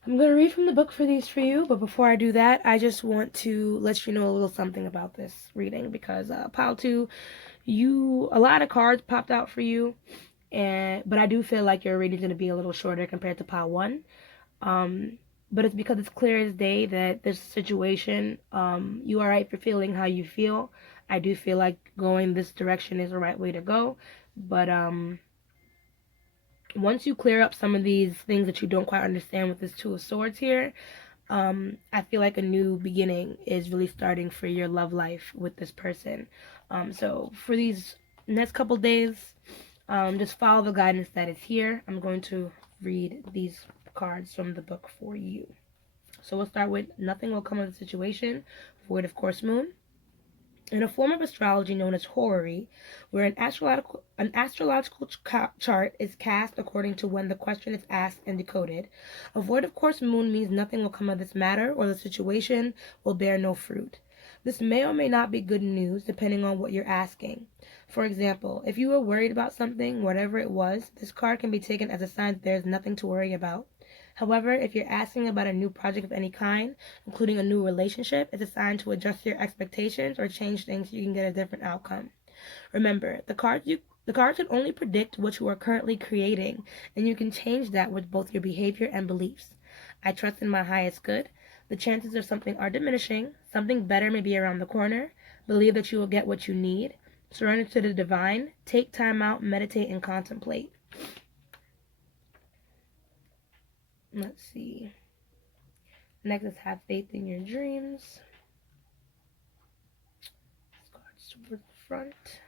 I'm going to read from the book for these for you. But before I do that, I just want to let you know a little something about this reading. Because Pile 2, a lot of cards popped out for you. But I do feel like your reading is going to be a little shorter compared to Pile 1. But it's because it's clear as day that this situation, you are right for feeling how you feel. I do feel like going this direction is the right way to go. But once you clear up some of these things that you don't quite understand with this Two of Swords here, I feel like a new beginning is really starting for your love life with this person. So for these next couple days, just follow the guidance that is here. I'm going to read these cards from the book for you. So we'll start with Nothing Will Come of the Situation, Void of Course Moon. In a form of astrology known as horary, where an astrological chart is cast according to when the question is asked and decoded, a void of course moon means nothing will come of this matter or the situation will bear no fruit. This may or may not be good news depending on what you're asking. For example, if you were worried about something, whatever it was, this card can be taken as a sign that there is nothing to worry about. However, if you're asking about a new project of any kind, including a new relationship, it's a sign to adjust your expectations or change things so you can get a different outcome. Remember, the cards can only predict what you are currently creating, and you can change that with both your behavior and beliefs. I trust in my highest good. The chances of something are diminishing. Something better may be around the corner. Believe that you will get what you need. Surrender to the divine. Take time out, meditate, and contemplate. Let's see. Next is Have Faith in Your Dreams. This card's towards the front.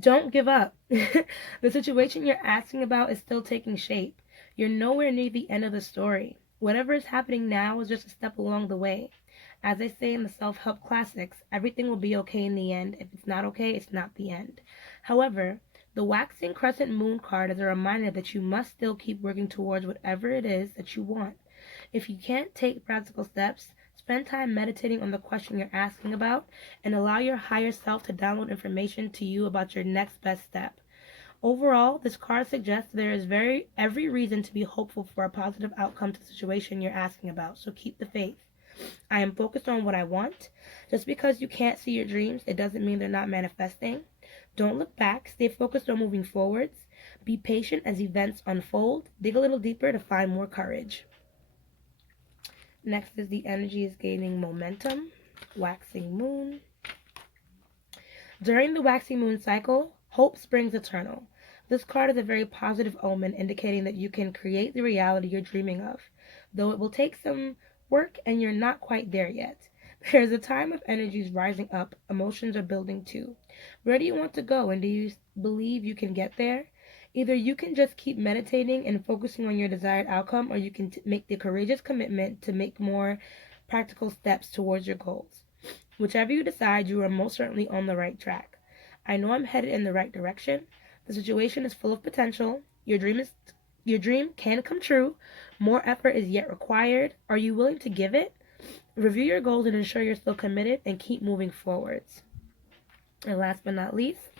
Don't give up. The situation you're asking about is still taking shape. You're nowhere near the end of the story. Whatever is happening now is just a step along the way. As they say in the self-help classics, everything will be okay in the end. If it's not okay, it's not the end. However, the waxing crescent moon card is a reminder that you must still keep working towards whatever it is that you want. If you can't take practical steps, spend time meditating on the question you're asking about and allow your higher self to download information to you about your next best step. Overall, this card suggests there is every reason to be hopeful for a positive outcome to the situation you're asking about, so keep the faith. I am focused on what I want. Just because you can't see your dreams, it doesn't mean they're not manifesting. Don't look back. Stay focused on moving forwards. Be patient as events unfold. Dig a little deeper to find more courage. Next is the energy is gaining momentum. Waxing moon. During the waxing moon cycle, hope springs eternal. This card is a very positive omen indicating that you can create the reality you're dreaming of, though it will take some work and you're not quite there yet. There is a time of energies rising up, emotions are building too. Where do you want to go, and do you believe you can get there? Either you can just keep meditating and focusing on your desired outcome, or you can make the courageous commitment to make more practical steps towards your goals. Whichever you decide, you are most certainly on the right track. I know I'm headed in the right direction. The situation is full of potential. Your dream can come true. More effort is yet required. Are you willing to give it? Review your goals and ensure you're still committed and keep moving forwards. And last but not least,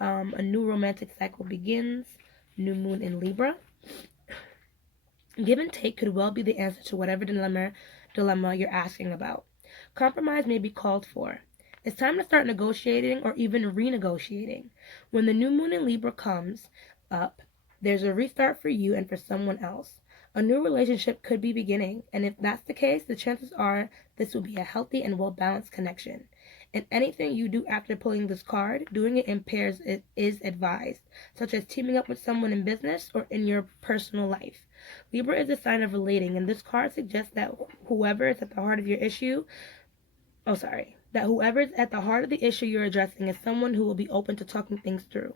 a new romantic cycle begins. New moon in Libra. Give and take could well be the answer to whatever dilemma you're asking about. Compromise may be called for. It's time to start negotiating or even renegotiating. When the new moon in Libra comes up, there's a restart for you and for someone else. A new relationship could be beginning, and if that's the case, the chances are this will be a healthy and well-balanced connection. In anything you do after pulling this card, doing it in pairs is advised, such as teaming up with someone in business or in your personal life. Libra is a sign of relating, and this card suggests that whoever is at the heart of the issue you're addressing is someone who will be open to talking things through.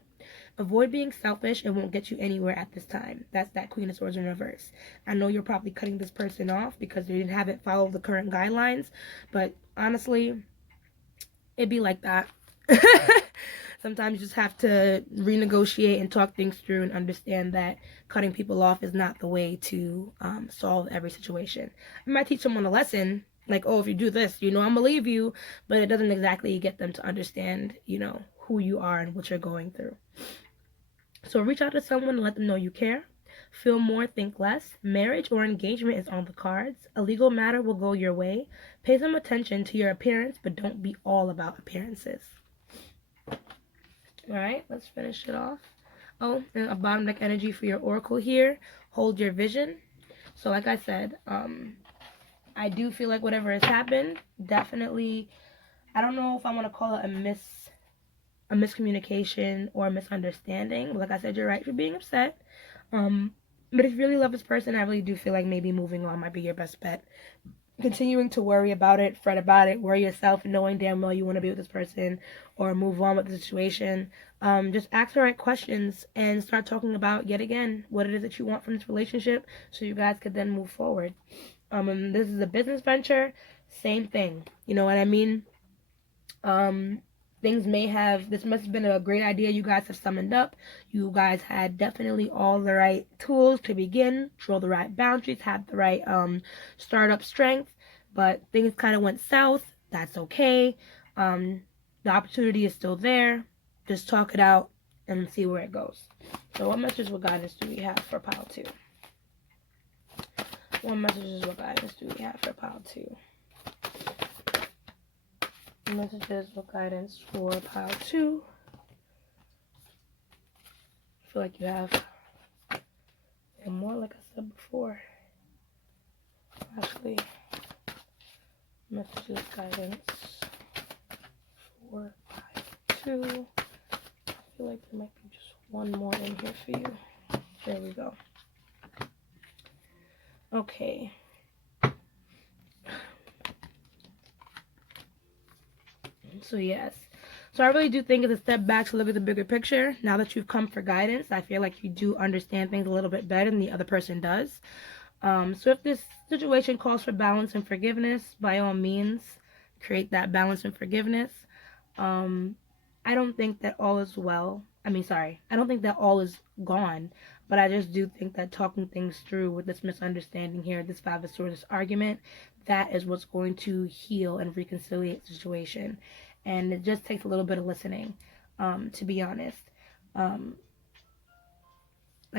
Avoid being selfish. It won't get you anywhere at this time. That's that Queen of Swords in reverse. I know you're probably cutting this person off because they haven't followed the current guidelines, but honestly, it'd be like that. Sometimes you just have to renegotiate and talk things through and understand that cutting people off is not the way to solve every situation. It might teach someone a lesson, like, oh, if you do this, I'm gonna leave you, but it doesn't exactly get them to understand, who you are and what you're going through. So reach out to someone and let them know you care. Feel more, think less. Marriage or engagement is on the cards. A legal matter will go your way. Pay some attention to your appearance, but don't be all about appearances. Alright, let's finish it off. Oh, and a bottom deck energy for your oracle here. Hold your vision. So like I said, I do feel like whatever has happened, definitely, I don't know if I want to call it a miscommunication or a misunderstanding. Like I said, you're right for being upset. But if you really love this person, I really do feel like maybe moving on might be your best bet. continuing to worry about it, fret about it, worry yourself, knowing damn well you want to be with this person or move on with the situation. Just ask the right questions and start talking about, yet again, what it is that you want from this relationship so you guys could then move forward. And this is a business venture, same thing. You know what I mean? Things may have, this must have been a great idea you guys have summoned up. You guys had definitely all the right tools to begin, draw the right boundaries, have the right startup strength, but things kind of went south. That's okay. The opportunity is still there. Just talk it out and see where it goes. So what messages, what guidance do we have for pile 2? What messages, what guidance do we have for pile 2? Messages, what guidance for pile 2? I feel like you have more, like I said before. Actually, messages, guidance for pile 2. I feel like there might be just one more in here for you. There we go. Okay. So yes. So I really do think it's a step back to look at the bigger picture. Now that you've come for guidance, I feel like you do understand things a little bit better than the other person does. So if this situation calls for balance and forgiveness, by all means, create that balance and forgiveness. I don't think that all is well. I don't think that all is gone, but I just do think that talking things through with this misunderstanding here, this Five of Swords, this argument, that is what's going to heal and reconciliate the situation. And it just takes a little bit of listening, to be honest. Like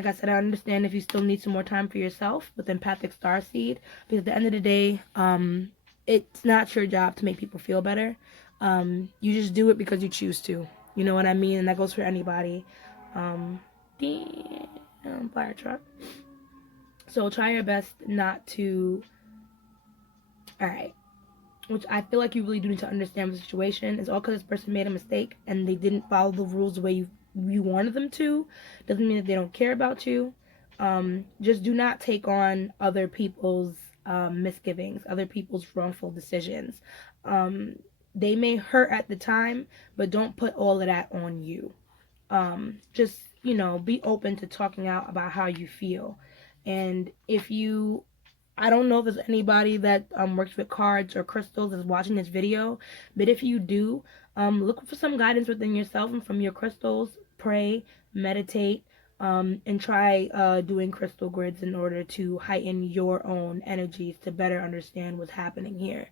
I said, I understand if you still need some more time for yourself with empathic starseed, because at the end of the day, it's not your job to make people feel better. You just do it because you choose to. You know what I mean? And that goes for anybody. Damn, fire truck. So try your best not to. Alright. Which I feel like you really do need to understand the situation. It's all because this person made a mistake and they didn't follow the rules the way you wanted them to. Doesn't mean that they don't care about you. Just do not take on other people's misgivings, other people's wrongful decisions. They may hurt at the time, but don't put all of that on you. Just, be open to talking out about how you feel. And I don't know if there's anybody that works with cards or crystals is watching this video, but if you do, look for some guidance within yourself and from your crystals. Pray, meditate, and try doing crystal grids in order to heighten your own energies to better understand what's happening here.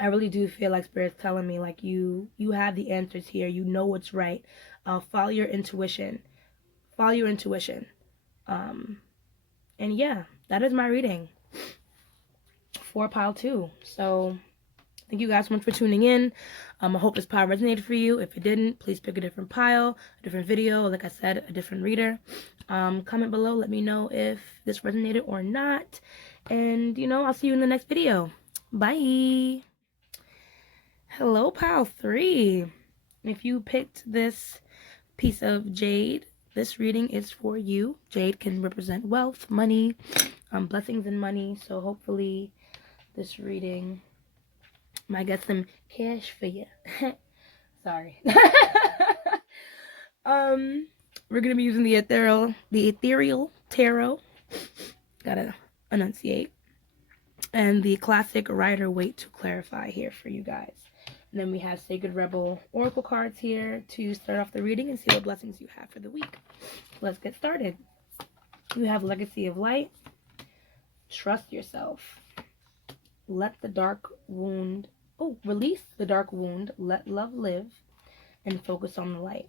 I really do feel like Spirit's telling me, like, you have the answers here. You know what's right. Follow your intuition. Follow your intuition. And yeah, that is my reading for pile 2. So thank you guys so much for tuning in. I hope this pile resonated for you. If it didn't, please pick a different pile, a different video, like I said, a different reader. Comment below, let me know if this resonated or not. And, I'll see you in the next video. Bye. Hello, pile 3. If you picked this piece of jade, this reading is for you. Jade can represent wealth, money, blessings and money. So hopefully this reading might get some cash for you. Sorry. We're going to be using the Ethereal Tarot. Gotta enunciate. And the classic Rider Waite to clarify here for you guys. And then we have Sacred Rebel Oracle cards here to start off the reading and see what blessings you have for the week. Let's get started. You have Legacy of Light. Trust yourself. Let the dark wound... release the dark wound. Let love live. And focus on the light.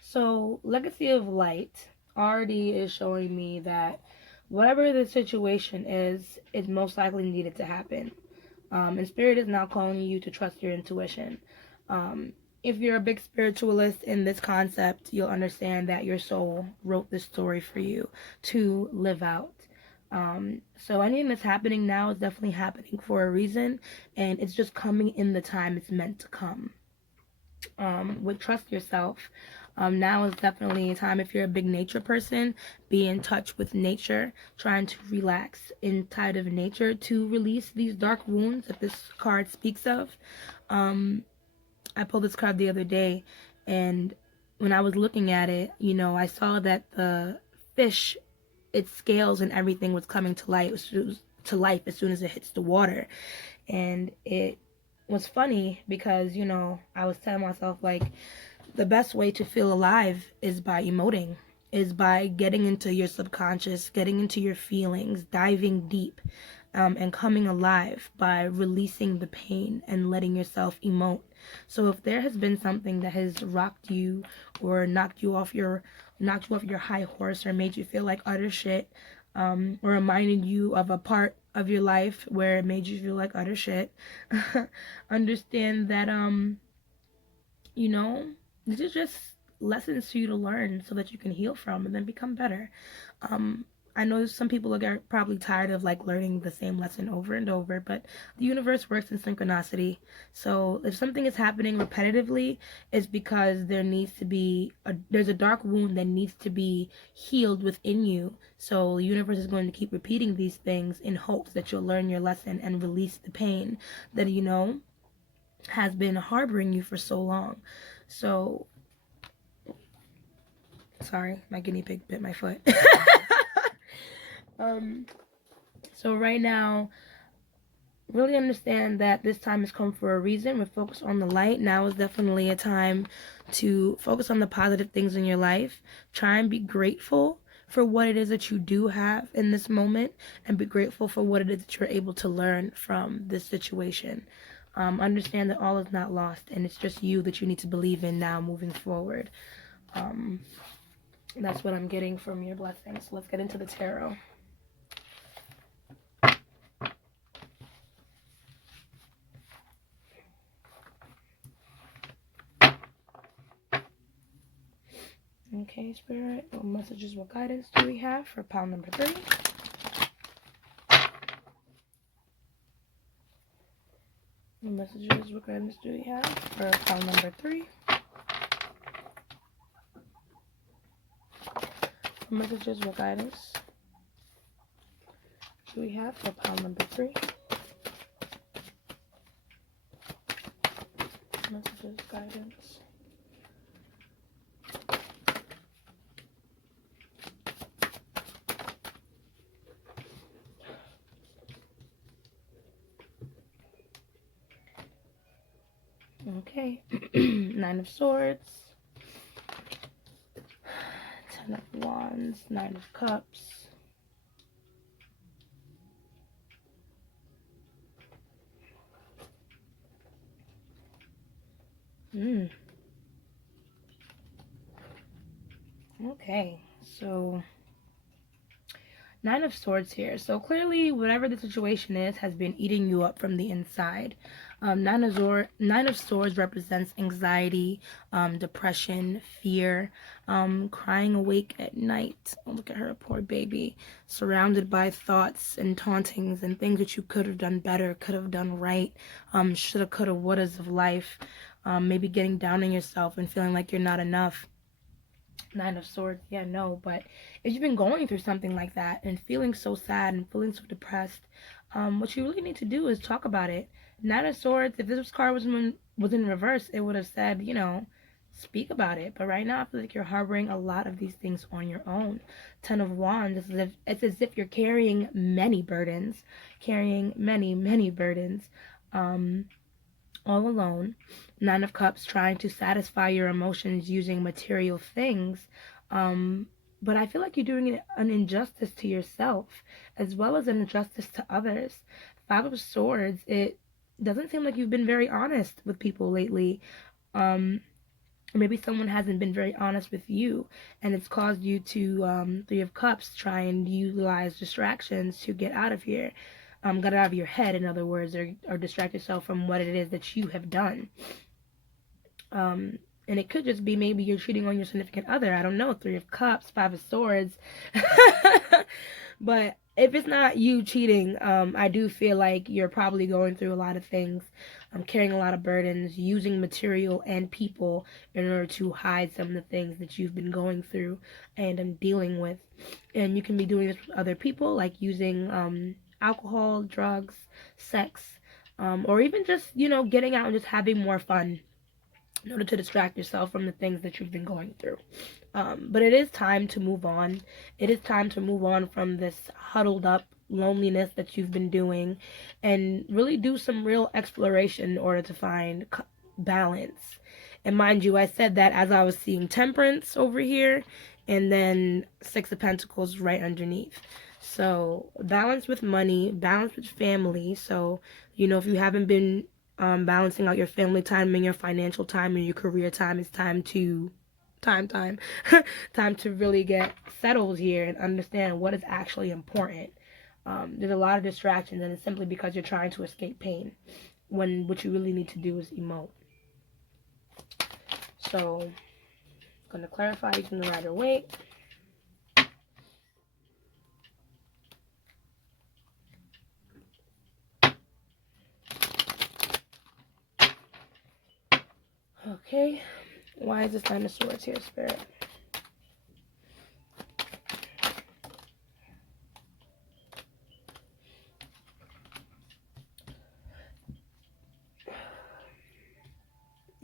So, Legacy of Light already is showing me that whatever the situation is most likely needed to happen. And Spirit is now calling you to trust your intuition. If you're a big spiritualist in this concept, you'll understand that your soul wrote this story for you to live out. So anything that's happening now is definitely happening for a reason, and it's just coming in the time it's meant to come. With Trust Yourself, Now is definitely a time, if you're a big nature person, be in touch with nature, trying to relax inside of nature to release these dark wounds that this card speaks of. I pulled this card the other day, and when I was looking at it, you know, I saw that the fish, its scales and everything was coming to life as soon as it hits the water. And it was funny because, you know, I was telling myself, like, the best way to feel alive is by emoting, is by getting into your subconscious, getting into your feelings, diving deep, and coming alive by releasing the pain and letting yourself emote. So if there has been something that has rocked you or knocked you off your high horse or made you feel like utter shit, or reminded you of a part of your life where it made you feel like utter shit, understand that you know, these are just lessons for you to learn so that you can heal from and then become better. I know some people are probably tired of like learning the same lesson over and over, but the universe works in synchronicity. So if something is happening repetitively, it's because there's a dark wound that needs to be healed within you. So the universe is going to keep repeating these things in hopes that you'll learn your lesson and release the pain that, you know, has been harboring you for so long. So, sorry, my guinea pig bit my foot. So right now, really understand that this time has come for a reason. We're focused on the light. Now is definitely a time to focus on the positive things in your life. Try and be grateful for what it is that you do have in this moment, and be grateful for what it is that you're able to learn from this situation. Understand that all is not lost, and it's just you that you need to believe in now moving forward. That's what I'm getting from your blessings. So let's get into the tarot. Okay, Spirit, what messages, what guidance do we have for pile number 3? What messages, what guidance do we have for pile number 3? What messages, what guidance do we have for pile number 3? Messages, guidance. Okay, 9 of Swords, 10 of Wands, 9 of Cups. Okay, so 9 of Swords here. So clearly, whatever the situation is has been eating you up from the inside. 9 of Swords represents anxiety, depression, fear, crying awake at night. Oh, look at her, poor baby. Surrounded by thoughts and tauntings and things that you could have done better, could have done right, shoulda, coulda, wouldas of life. Maybe getting down on yourself and feeling like you're not enough. 9 of Swords, yeah, no, but if you've been going through something like that and feeling so sad and feeling so depressed, what you really need to do is talk about it. 9 of Swords, if this card was in reverse, it would have said, you know, speak about it. But right now, I feel like you're harboring a lot of these things on your own. 10 of Wands, it's as if you're carrying many burdens, many burdens. All alone. 9 of Cups, trying to satisfy your emotions using material things. But I feel like you're doing an injustice to yourself as well as an injustice to others. 5 of Swords, it doesn't seem like you've been very honest with people lately. Maybe someone hasn't been very honest with you, and it's caused you to, 3 of Cups, try and utilize distractions to get out of here. Get out of your head, in other words, or distract yourself from what it is that you have done. And it could just be maybe you're cheating on your significant other. I don't know. 3 of Cups, 5 of Swords. But if it's not you cheating, I do feel like you're probably going through a lot of things, carrying a lot of burdens, using material and people in order to hide some of the things that you've been going through and dealing with. And you can be doing this with other people, like using alcohol, drugs, sex, or even just, getting out and just having more fun in order to distract yourself from the things that you've been going through. But it is time to move on. It is time to move on from this huddled up loneliness that you've been doing and really do some real exploration in order to find balance. And mind you, I said that as I was seeing Temperance over here and then Six of Pentacles right underneath. So balance with money, balance with family. So, if you haven't been balancing out your family time and your financial time and your career time, it's time to time time to really get settled here and understand what is actually important. There's a lot of distractions, and it's simply because you're trying to escape pain when what you really need to do is emote. So I'm going to clarify using the Rider Waite. Okay, why is this Nine of Swords here, Spirit?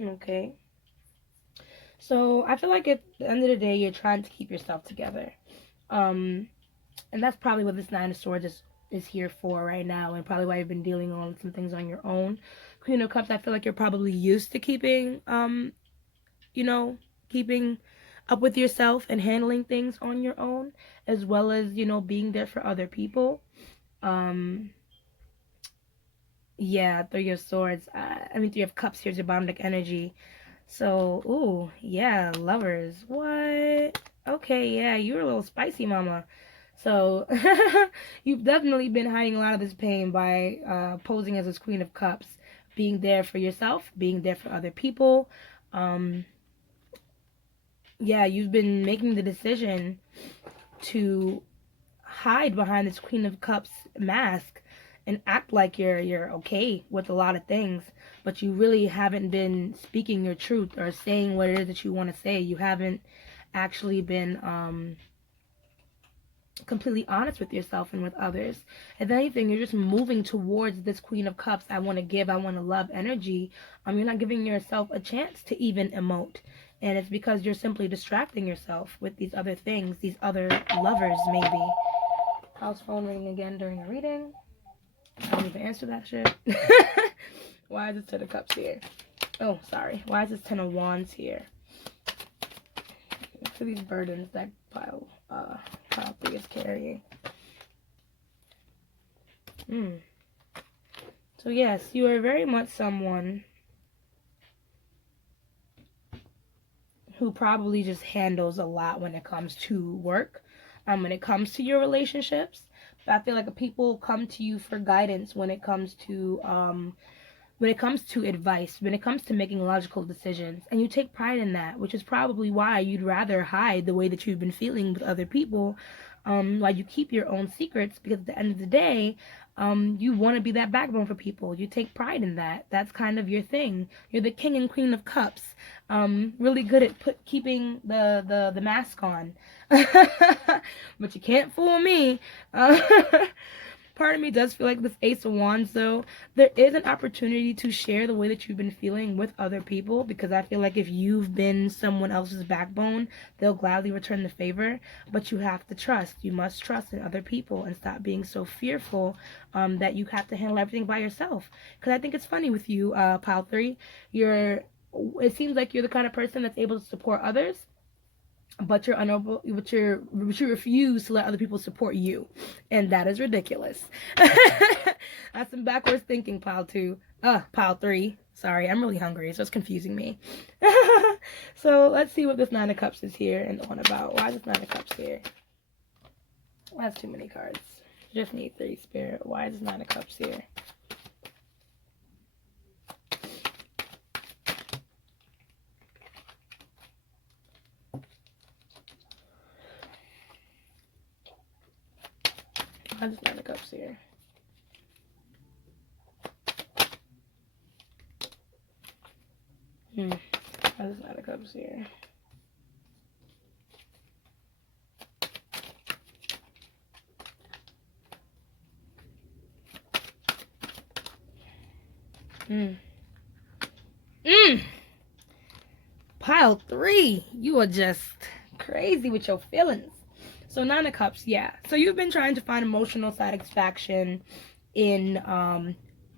Okay. So I feel like at the end of the day, you're trying to keep yourself together. And that's probably what this Nine of Swords is here for right now, and probably why you've been dealing on some things on your own. Queen of Cups, I feel like you're probably used to keeping keeping up with yourself and handling things on your own, as well as, being there for other people. Yeah, Three of Swords. Three of Cups here's your bottom deck energy. So, ooh, yeah, Lovers. What? Okay, yeah, you're a little spicy, mama. So, you've definitely been hiding a lot of this pain by posing as this Queen of Cups, being there for yourself, being there for other people. Yeah, you've been making the decision to hide behind this Queen of Cups mask and act like you're okay with a lot of things, but you really haven't been speaking your truth or saying what it is that you want to say. You haven't actually been completely honest with yourself and with others. If anything, you're just moving towards this Queen of Cups. I want to give, I want to love energy. You're not giving yourself a chance to even emote. And it's because you're simply distracting yourself with these other things, these other lovers, maybe. House phone ringing again during a reading. I don't even answer that shit. Why is this Ten of Cups here? Oh, sorry. Why is this Ten of Wands here? For these burdens that pile 3 is carrying. So yes, you are very much someone who probably just handles a lot when it comes to work, when it comes to your relationships. But I feel like people come to you for guidance when it comes to advice, when it comes to making logical decisions, and you take pride in that, which is probably why you'd rather hide the way that you've been feeling with other people, while you keep your own secrets, because at the end of the day, you want to be that backbone for people. You take pride in that. That's kind of your thing. You're the King and Queen of Cups. Really good at keeping the mask on. But you can't fool me. Part of me does feel like this Ace of Wands, though, there is an opportunity to share the way that you've been feeling with other people, because I feel like if you've been someone else's backbone, they'll gladly return the favor. But you have to trust. You must trust in other people and stop being so fearful that you have to handle everything by yourself. Because I think it's funny with you, Pile 3. It seems like you're the kind of person that's able to support others, but you're unable, but you refuse to let other people support you, and that is ridiculous. That's some backwards thinking, Pile 2. Pile 3. Sorry, I'm really hungry, so it's confusing me. So let's see what this Nine of Cups is here and on about. Why is this Nine of Cups here? Well, that's too many cards. Just need 3, Spirit. Why is this Nine of Cups here? Why is Nine of Cups here? Why is Nine of Cups here? Pile 3. You are just crazy with your feelings. So Nine of Cups, yeah. So you've been trying to find emotional satisfaction in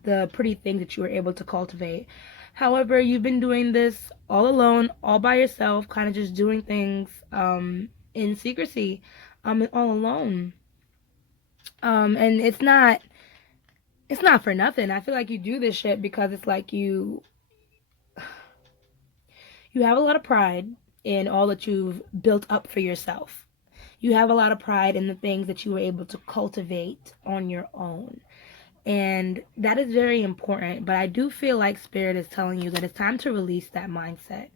the pretty things that you were able to cultivate. However, you've been doing this all alone, all by yourself, kind of just doing things in secrecy, all alone. And it's not for nothing. I feel like you do this shit because it's like you have a lot of pride in all that you've built up for yourself. You have a lot of pride in the things that you were able to cultivate on your own. And that is very important. But I do feel like Spirit is telling you that it's time to release that mindset.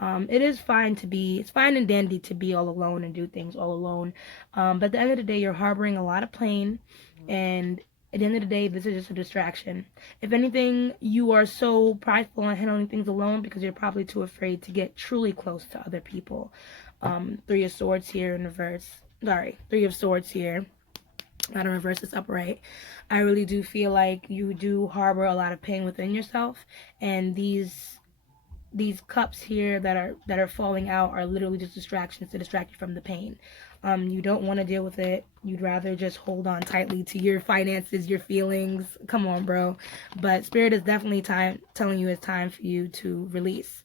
It is fine it's fine and dandy to be all alone and do things all alone. But at the end of the day, you're harboring a lot of pain. And at the end of the day, this is just a distraction. If anything, you are so prideful on handling things alone because you're probably too afraid to get truly close to other people. Three of Swords here in reverse. Sorry, Three of Swords here. Not in reverse, it's upright. I really do feel like you do harbor a lot of pain within yourself, and these cups here that are falling out are literally just distractions to distract you from the pain. You don't want to deal with it. You'd rather just hold on tightly to your finances, your feelings. Come on, bro. But Spirit is definitely telling you it's time for you to release.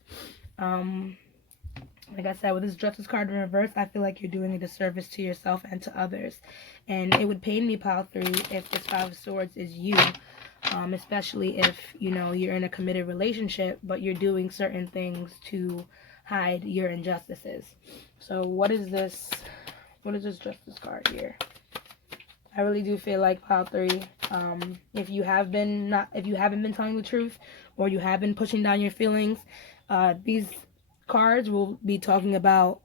Like I said, with this Justice card in reverse, I feel like you're doing a disservice to yourself and to others. And it would pain me, Pile 3, if this Five of Swords is you. Especially if, you're in a committed relationship, but you're doing certain things to hide your injustices. So what is this Justice card here? I really do feel like, Pile 3, if you haven't been telling the truth, or you have been pushing down your feelings, these cards will be talking about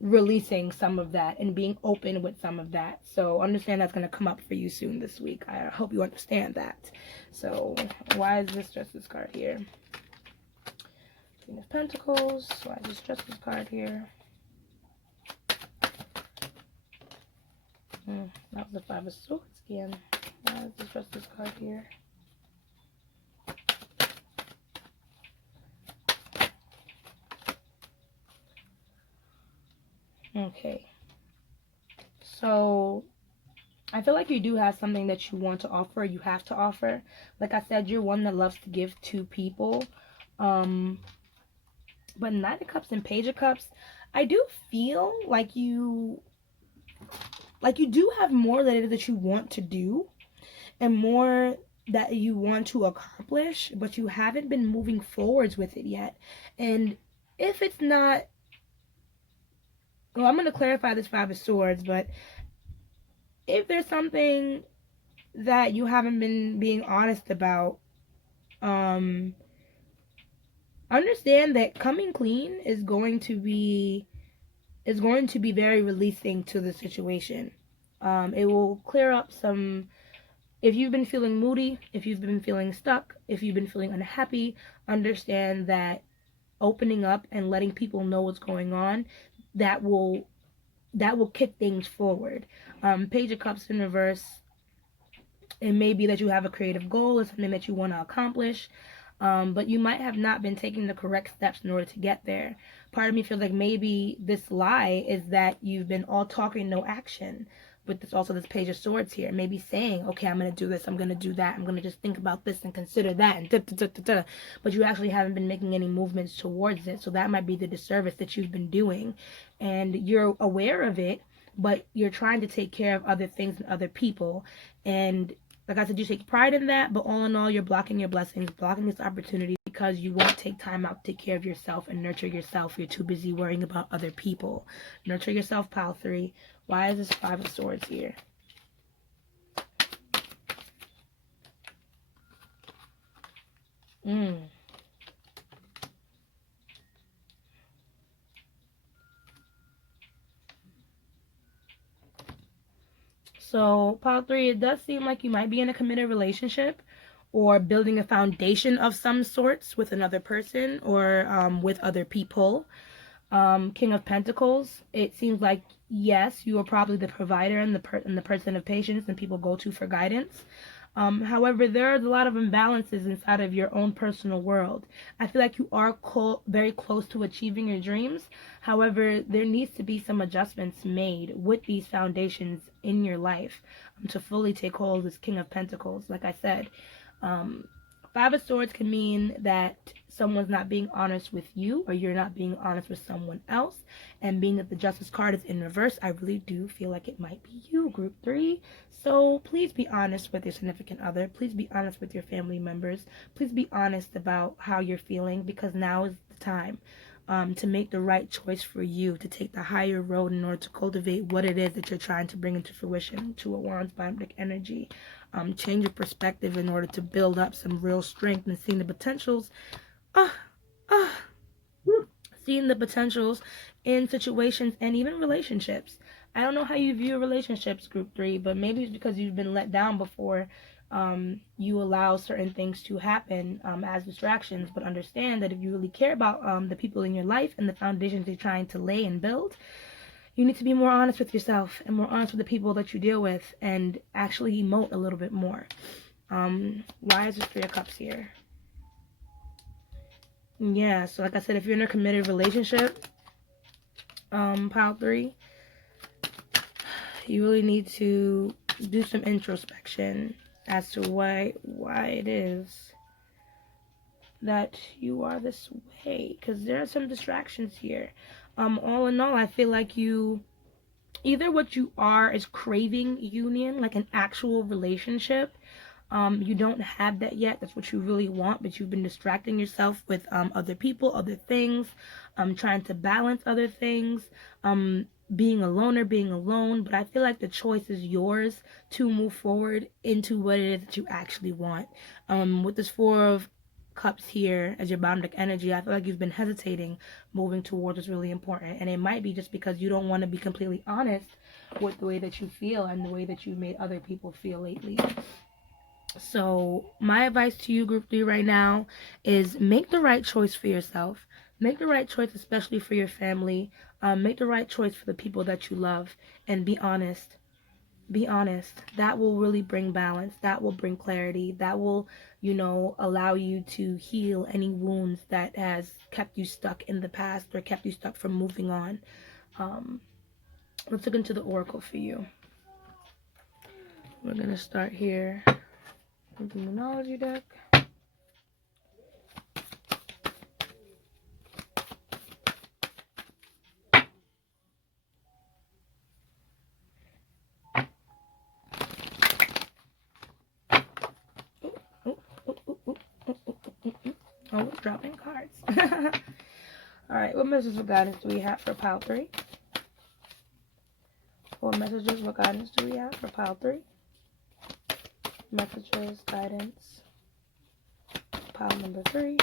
releasing some of that and being open with some of that. So understand that's going to come up for you soon this week. I hope you understand that. So why is this Justice card here? Queen of Pentacles. Why is this Justice card here? That was the Five of Swords again. Why is this Justice card here? Okay, so I feel like you do have something that you want to offer, you have to offer. Like I said, you're one that loves to give to people. But Nine of Cups and Page of Cups, I do feel like you do have more that it is that you want to do and more that you want to accomplish, but you haven't been moving forwards with it yet. And if it's not, well, I'm going to clarify this Five of Swords, but if there's something that you haven't been being honest about, understand that coming clean is going to be very releasing to the situation. It will clear up some, if you've been feeling moody, if you've been feeling stuck, if you've been feeling unhappy, understand that opening up and letting people know what's going on, that will kick things forward. Page of Cups in reverse, it may be that you have a creative goal or something that you want to accomplish, but you might have not been taking the correct steps in order to get there. Part of me feels like maybe this lie is that you've been all talking, no action. With this Page of Swords here, maybe saying, okay, I'm going to do this, I'm going to do that, I'm going to just think about this and consider that, and but you actually haven't been making any movements towards it. So that might be the disservice that you've been doing, and you're aware of it, but you're trying to take care of other things and other people. And like I said, you take pride in that, but all in all, you're blocking your blessings, blocking this opportunity because you won't take time out to take care of yourself and nurture yourself. You're too busy worrying about other people. Nurture yourself, Pile 3. Why is this Five of Swords here? So, pile 3, it does seem like you might be in a committed relationship or building a foundation of some sorts with another person or with other people. King of Pentacles, it seems like, yes, you are probably the provider and the person of patience and people go to for guidance. However, there's a lot of imbalances inside of your own personal world. I feel like you are very close to achieving your dreams. However, there needs to be some adjustments made with these foundations in your life to fully take hold as King of Pentacles. Like I said, Five of Swords can mean that someone's not being honest with you or you're not being honest with someone else. And being that the Justice card is in reverse, I really do feel like it might be you, Group 3. So please be honest with your significant other. Please be honest with your family members. Please be honest about how you're feeling, because now is the time to make the right choice for you, to take the higher road in order to cultivate what it is that you're trying to bring into fruition. Two of Wands, biotic energy. Change your perspective in order to build up some real strength and seeing the potentials. Seeing the potentials in situations and even relationships. I don't know how you view relationships, Group 3, but maybe it's because you've been let down before. You allow certain things to happen as distractions, but understand that if you really care about the people in your life and the foundations you're trying to lay and build, you need to be more honest with yourself and more honest with the people that you deal with and actually emote a little bit more. Why is this 3 of Cups here? Yeah, so like I said, if you're in a committed relationship, pile 3, you really need to do some introspection as to why it is that you are this way, because there are some distractions here. All in all, I feel like you, either what you are is craving union, like an actual relationship. You don't have that yet. That's what you really want, but you've been distracting yourself with other people, other things, trying to balance other things, being a loner, being alone. But I feel like the choice is yours to move forward into what it is that you actually want. With this 4 of Cups here as your boundary energy, I feel like you've been hesitating moving towards what's really important, and it might be just because you don't want to be completely honest with the way that you feel and the way that you've made other people feel lately. So my advice to you, Group 3, right now is make the right choice for yourself. Make the right choice, especially for your family. Make the right choice for the people that you love, and be honest. Be honest. That will really bring balance. That will bring clarity. That will, allow you to heal any wounds that has kept you stuck in the past or kept you stuck from moving on. Let's look into the oracle for you. We're going to start here with the Moonology deck. Oh, we're dropping cards. Alright, what messages of guidance do we have for pile 3? What messages of guidance do we have for pile 3? Messages, guidance, pile number 3.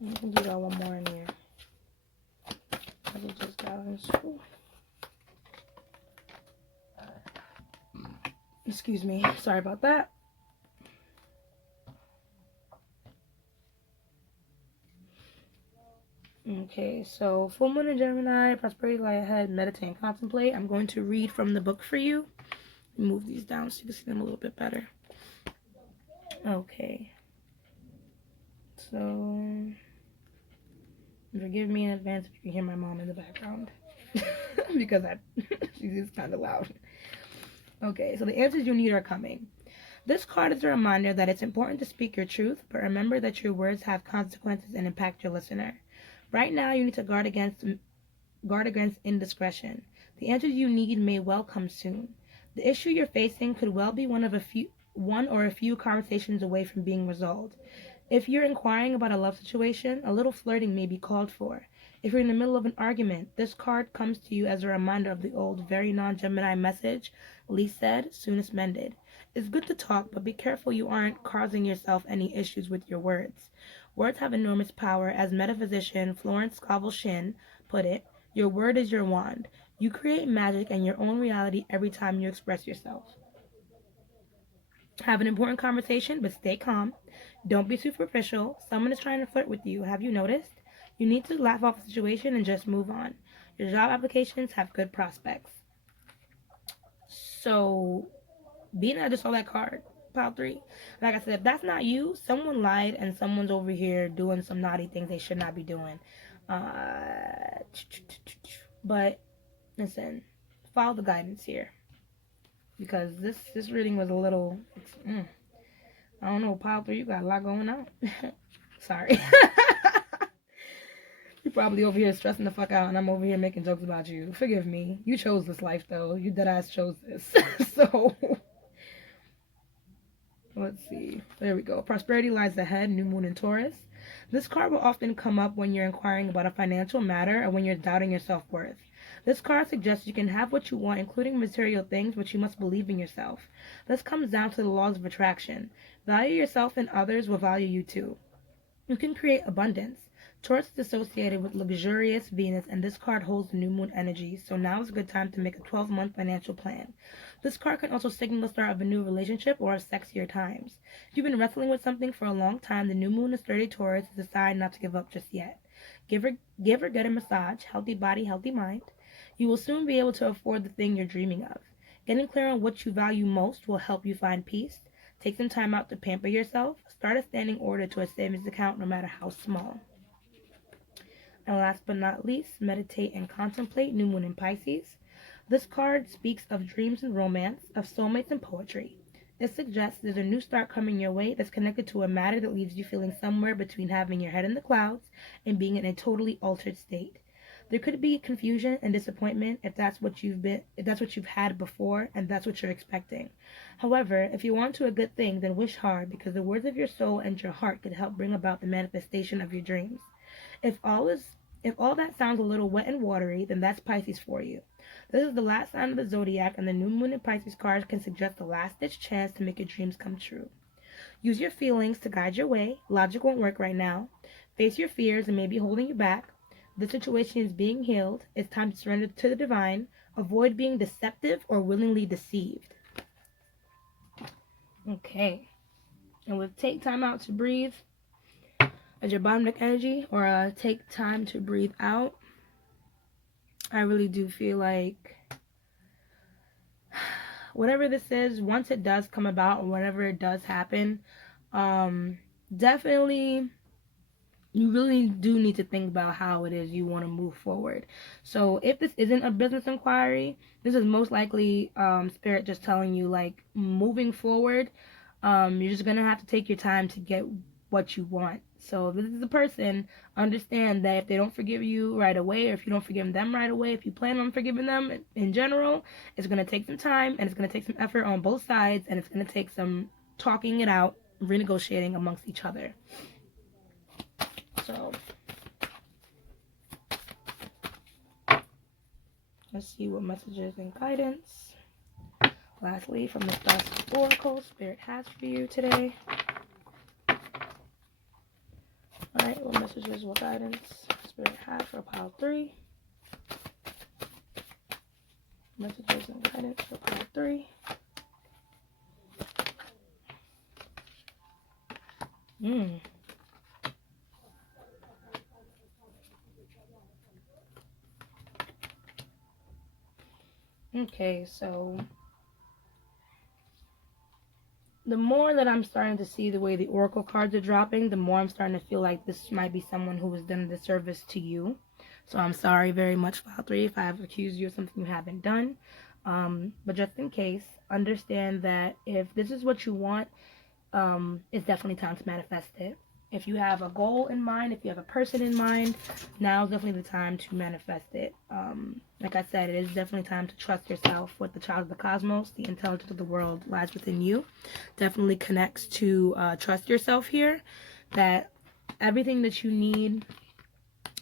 You can do that one more in here. Messages, guidance. Ooh. Excuse me. Sorry about that. Okay, so full moon in Gemini, prosperity lie ahead, meditate and contemplate. I'm going to read from the book for you. Move these down so you can see them a little bit better. Okay. So, forgive me in advance if you can hear my mom in the background. Because she's kind of loud. Okay, so the answers you need are coming. This card is a reminder that it's important to speak your truth, but remember that your words have consequences and impact your listener. Right now, you need to guard against indiscretion. The answers you need may well come soon. The issue you're facing could well be one or a few conversations away from being resolved. If you're inquiring about a love situation, a little flirting may be called for. If you're in the middle of an argument, this card comes to you as a reminder of the old, very non-Gemini message, least said, soonest mended. It's good to talk, but be careful you aren't causing yourself any issues with your words. Words have enormous power. As metaphysician Florence Scovel Shinn put it, your word is your wand. You create magic and your own reality every time you express yourself. Have an important conversation, but stay calm. Don't be superficial. Someone is trying to flirt with you. Have you noticed? You need to laugh off the situation and just move on. Your job applications have good prospects. So, being that I just saw that card, pile 3, like I said, if that's not you, someone lied and someone's over here doing some naughty things they should not be doing. But, listen, follow the guidance here. Because this reading was a little, I don't know, pile 3, you got a lot going on. Sorry. You're probably over here stressing the fuck out, and I'm over here making jokes about you. Forgive me. You chose this life, though. You deadass chose this. So, let's see. There we go. Prosperity lies ahead, new moon in Taurus. This card will often come up when you're inquiring about a financial matter or when you're doubting your self-worth. This card suggests you can have what you want, including material things, but you must believe in yourself. This comes down to the laws of attraction. Value yourself and others will value you too. You can create abundance. Taurus is associated with luxurious Venus, and this card holds the new moon energy, so now is a good time to make a 12-month financial plan. This card can also signal the start of a new relationship or of sexier times. If you've been wrestling with something for a long time, the new moon in sturdy Taurus is a sign not to give up just yet. Give or get a massage, healthy body, healthy mind. You will soon be able to afford the thing you're dreaming of. Getting clear on what you value most will help you find peace. Take some time out to pamper yourself. Start a standing order to a savings account, no matter how small. And last but not least, meditate and contemplate, new moon in Pisces. This card speaks of dreams and romance, of soulmates and poetry. It suggests there's a new start coming your way that's connected to a matter that leaves you feeling somewhere between having your head in the clouds and being in a totally altered state. There could be confusion and disappointment if that's what you've had before and that's what you're expecting. However, if you want to a good thing, then wish hard, because the words of your soul and your heart could help bring about the manifestation of your dreams. If all that sounds a little wet and watery, then that's Pisces for you. This is the last sign of the zodiac, and the new moon in Pisces cards can suggest a last-ditch chance to make your dreams come true. Use your feelings to guide your way. Logic won't work right now. Face your fears and maybe holding you back. The situation is being healed. It's time to surrender to the divine. Avoid being deceptive or willingly deceived. Okay. And with take time out to breathe as your bottom deck energy, or take time to breathe out, I really do feel like whatever this is, once it does come about or whenever it does happen, definitely you really do need to think about how it is you want to move forward. So if this isn't a business inquiry, this is most likely spirit just telling you, like, moving forward, you're just gonna have to take your time to get what you want. So if this is a person, understand that if they don't forgive you right away, or if you don't forgive them right away, if you plan on forgiving them in general, it's going to take some time, and it's going to take some effort on both sides, and it's going to take some talking it out, renegotiating amongst each other. So let's see what messages and guidance, lastly, from the Starseed Oracle, Spirit has for you today. Alright, what messages, what guidance Spirit has for pile 3? Messages and guidance for pile 3. Okay, so the more that I'm starting to see the way the oracle cards are dropping, the more I'm starting to feel like this might be someone who has done a disservice to you. So I'm sorry very much, File 3, if I have accused you of something you haven't done. But just in case, understand that if this is what you want, it's definitely time to manifest it. If you have a goal in mind, if you have a person in mind, now is definitely the time to manifest it. Like I said, it is definitely time to trust yourself. With the child of the cosmos, the intelligence of the world lies within you. Definitely connects to trust yourself here, that everything that you need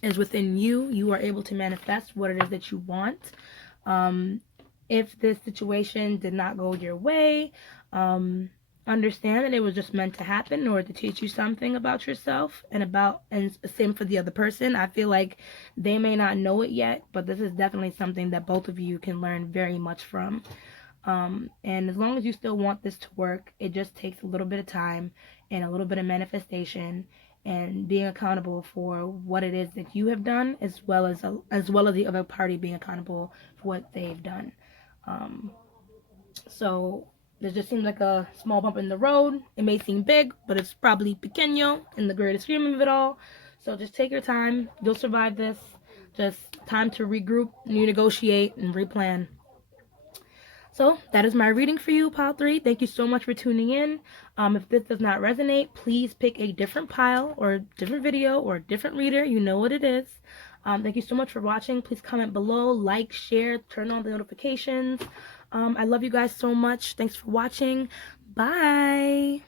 is within you. You are able to manifest what it is that you want. If this situation did not go your way, understand that it was just meant to happen in order to teach you something about yourself and same for the other person. I feel like they may not know it yet, but this is definitely something that both of you can learn very much from. And as long as you still want this to work, it just takes a little bit of time and a little bit of manifestation and being accountable for what it is that you have done, as well as the other party being accountable for what they've done. So this just seems like a small bump in the road. It may seem big, but it's probably pequeño in the greater scheme of it all. So just take your time. You'll survive this. Just time to regroup, renegotiate, and replan. So that is my reading for you, pile 3. Thank you so much for tuning in. If this does not resonate, please pick a different pile or a different video or a different reader. You know what it is. Thank you so much for watching. Please comment below, like, share, turn on the notifications. I love you guys so much. Thanks for watching. Bye.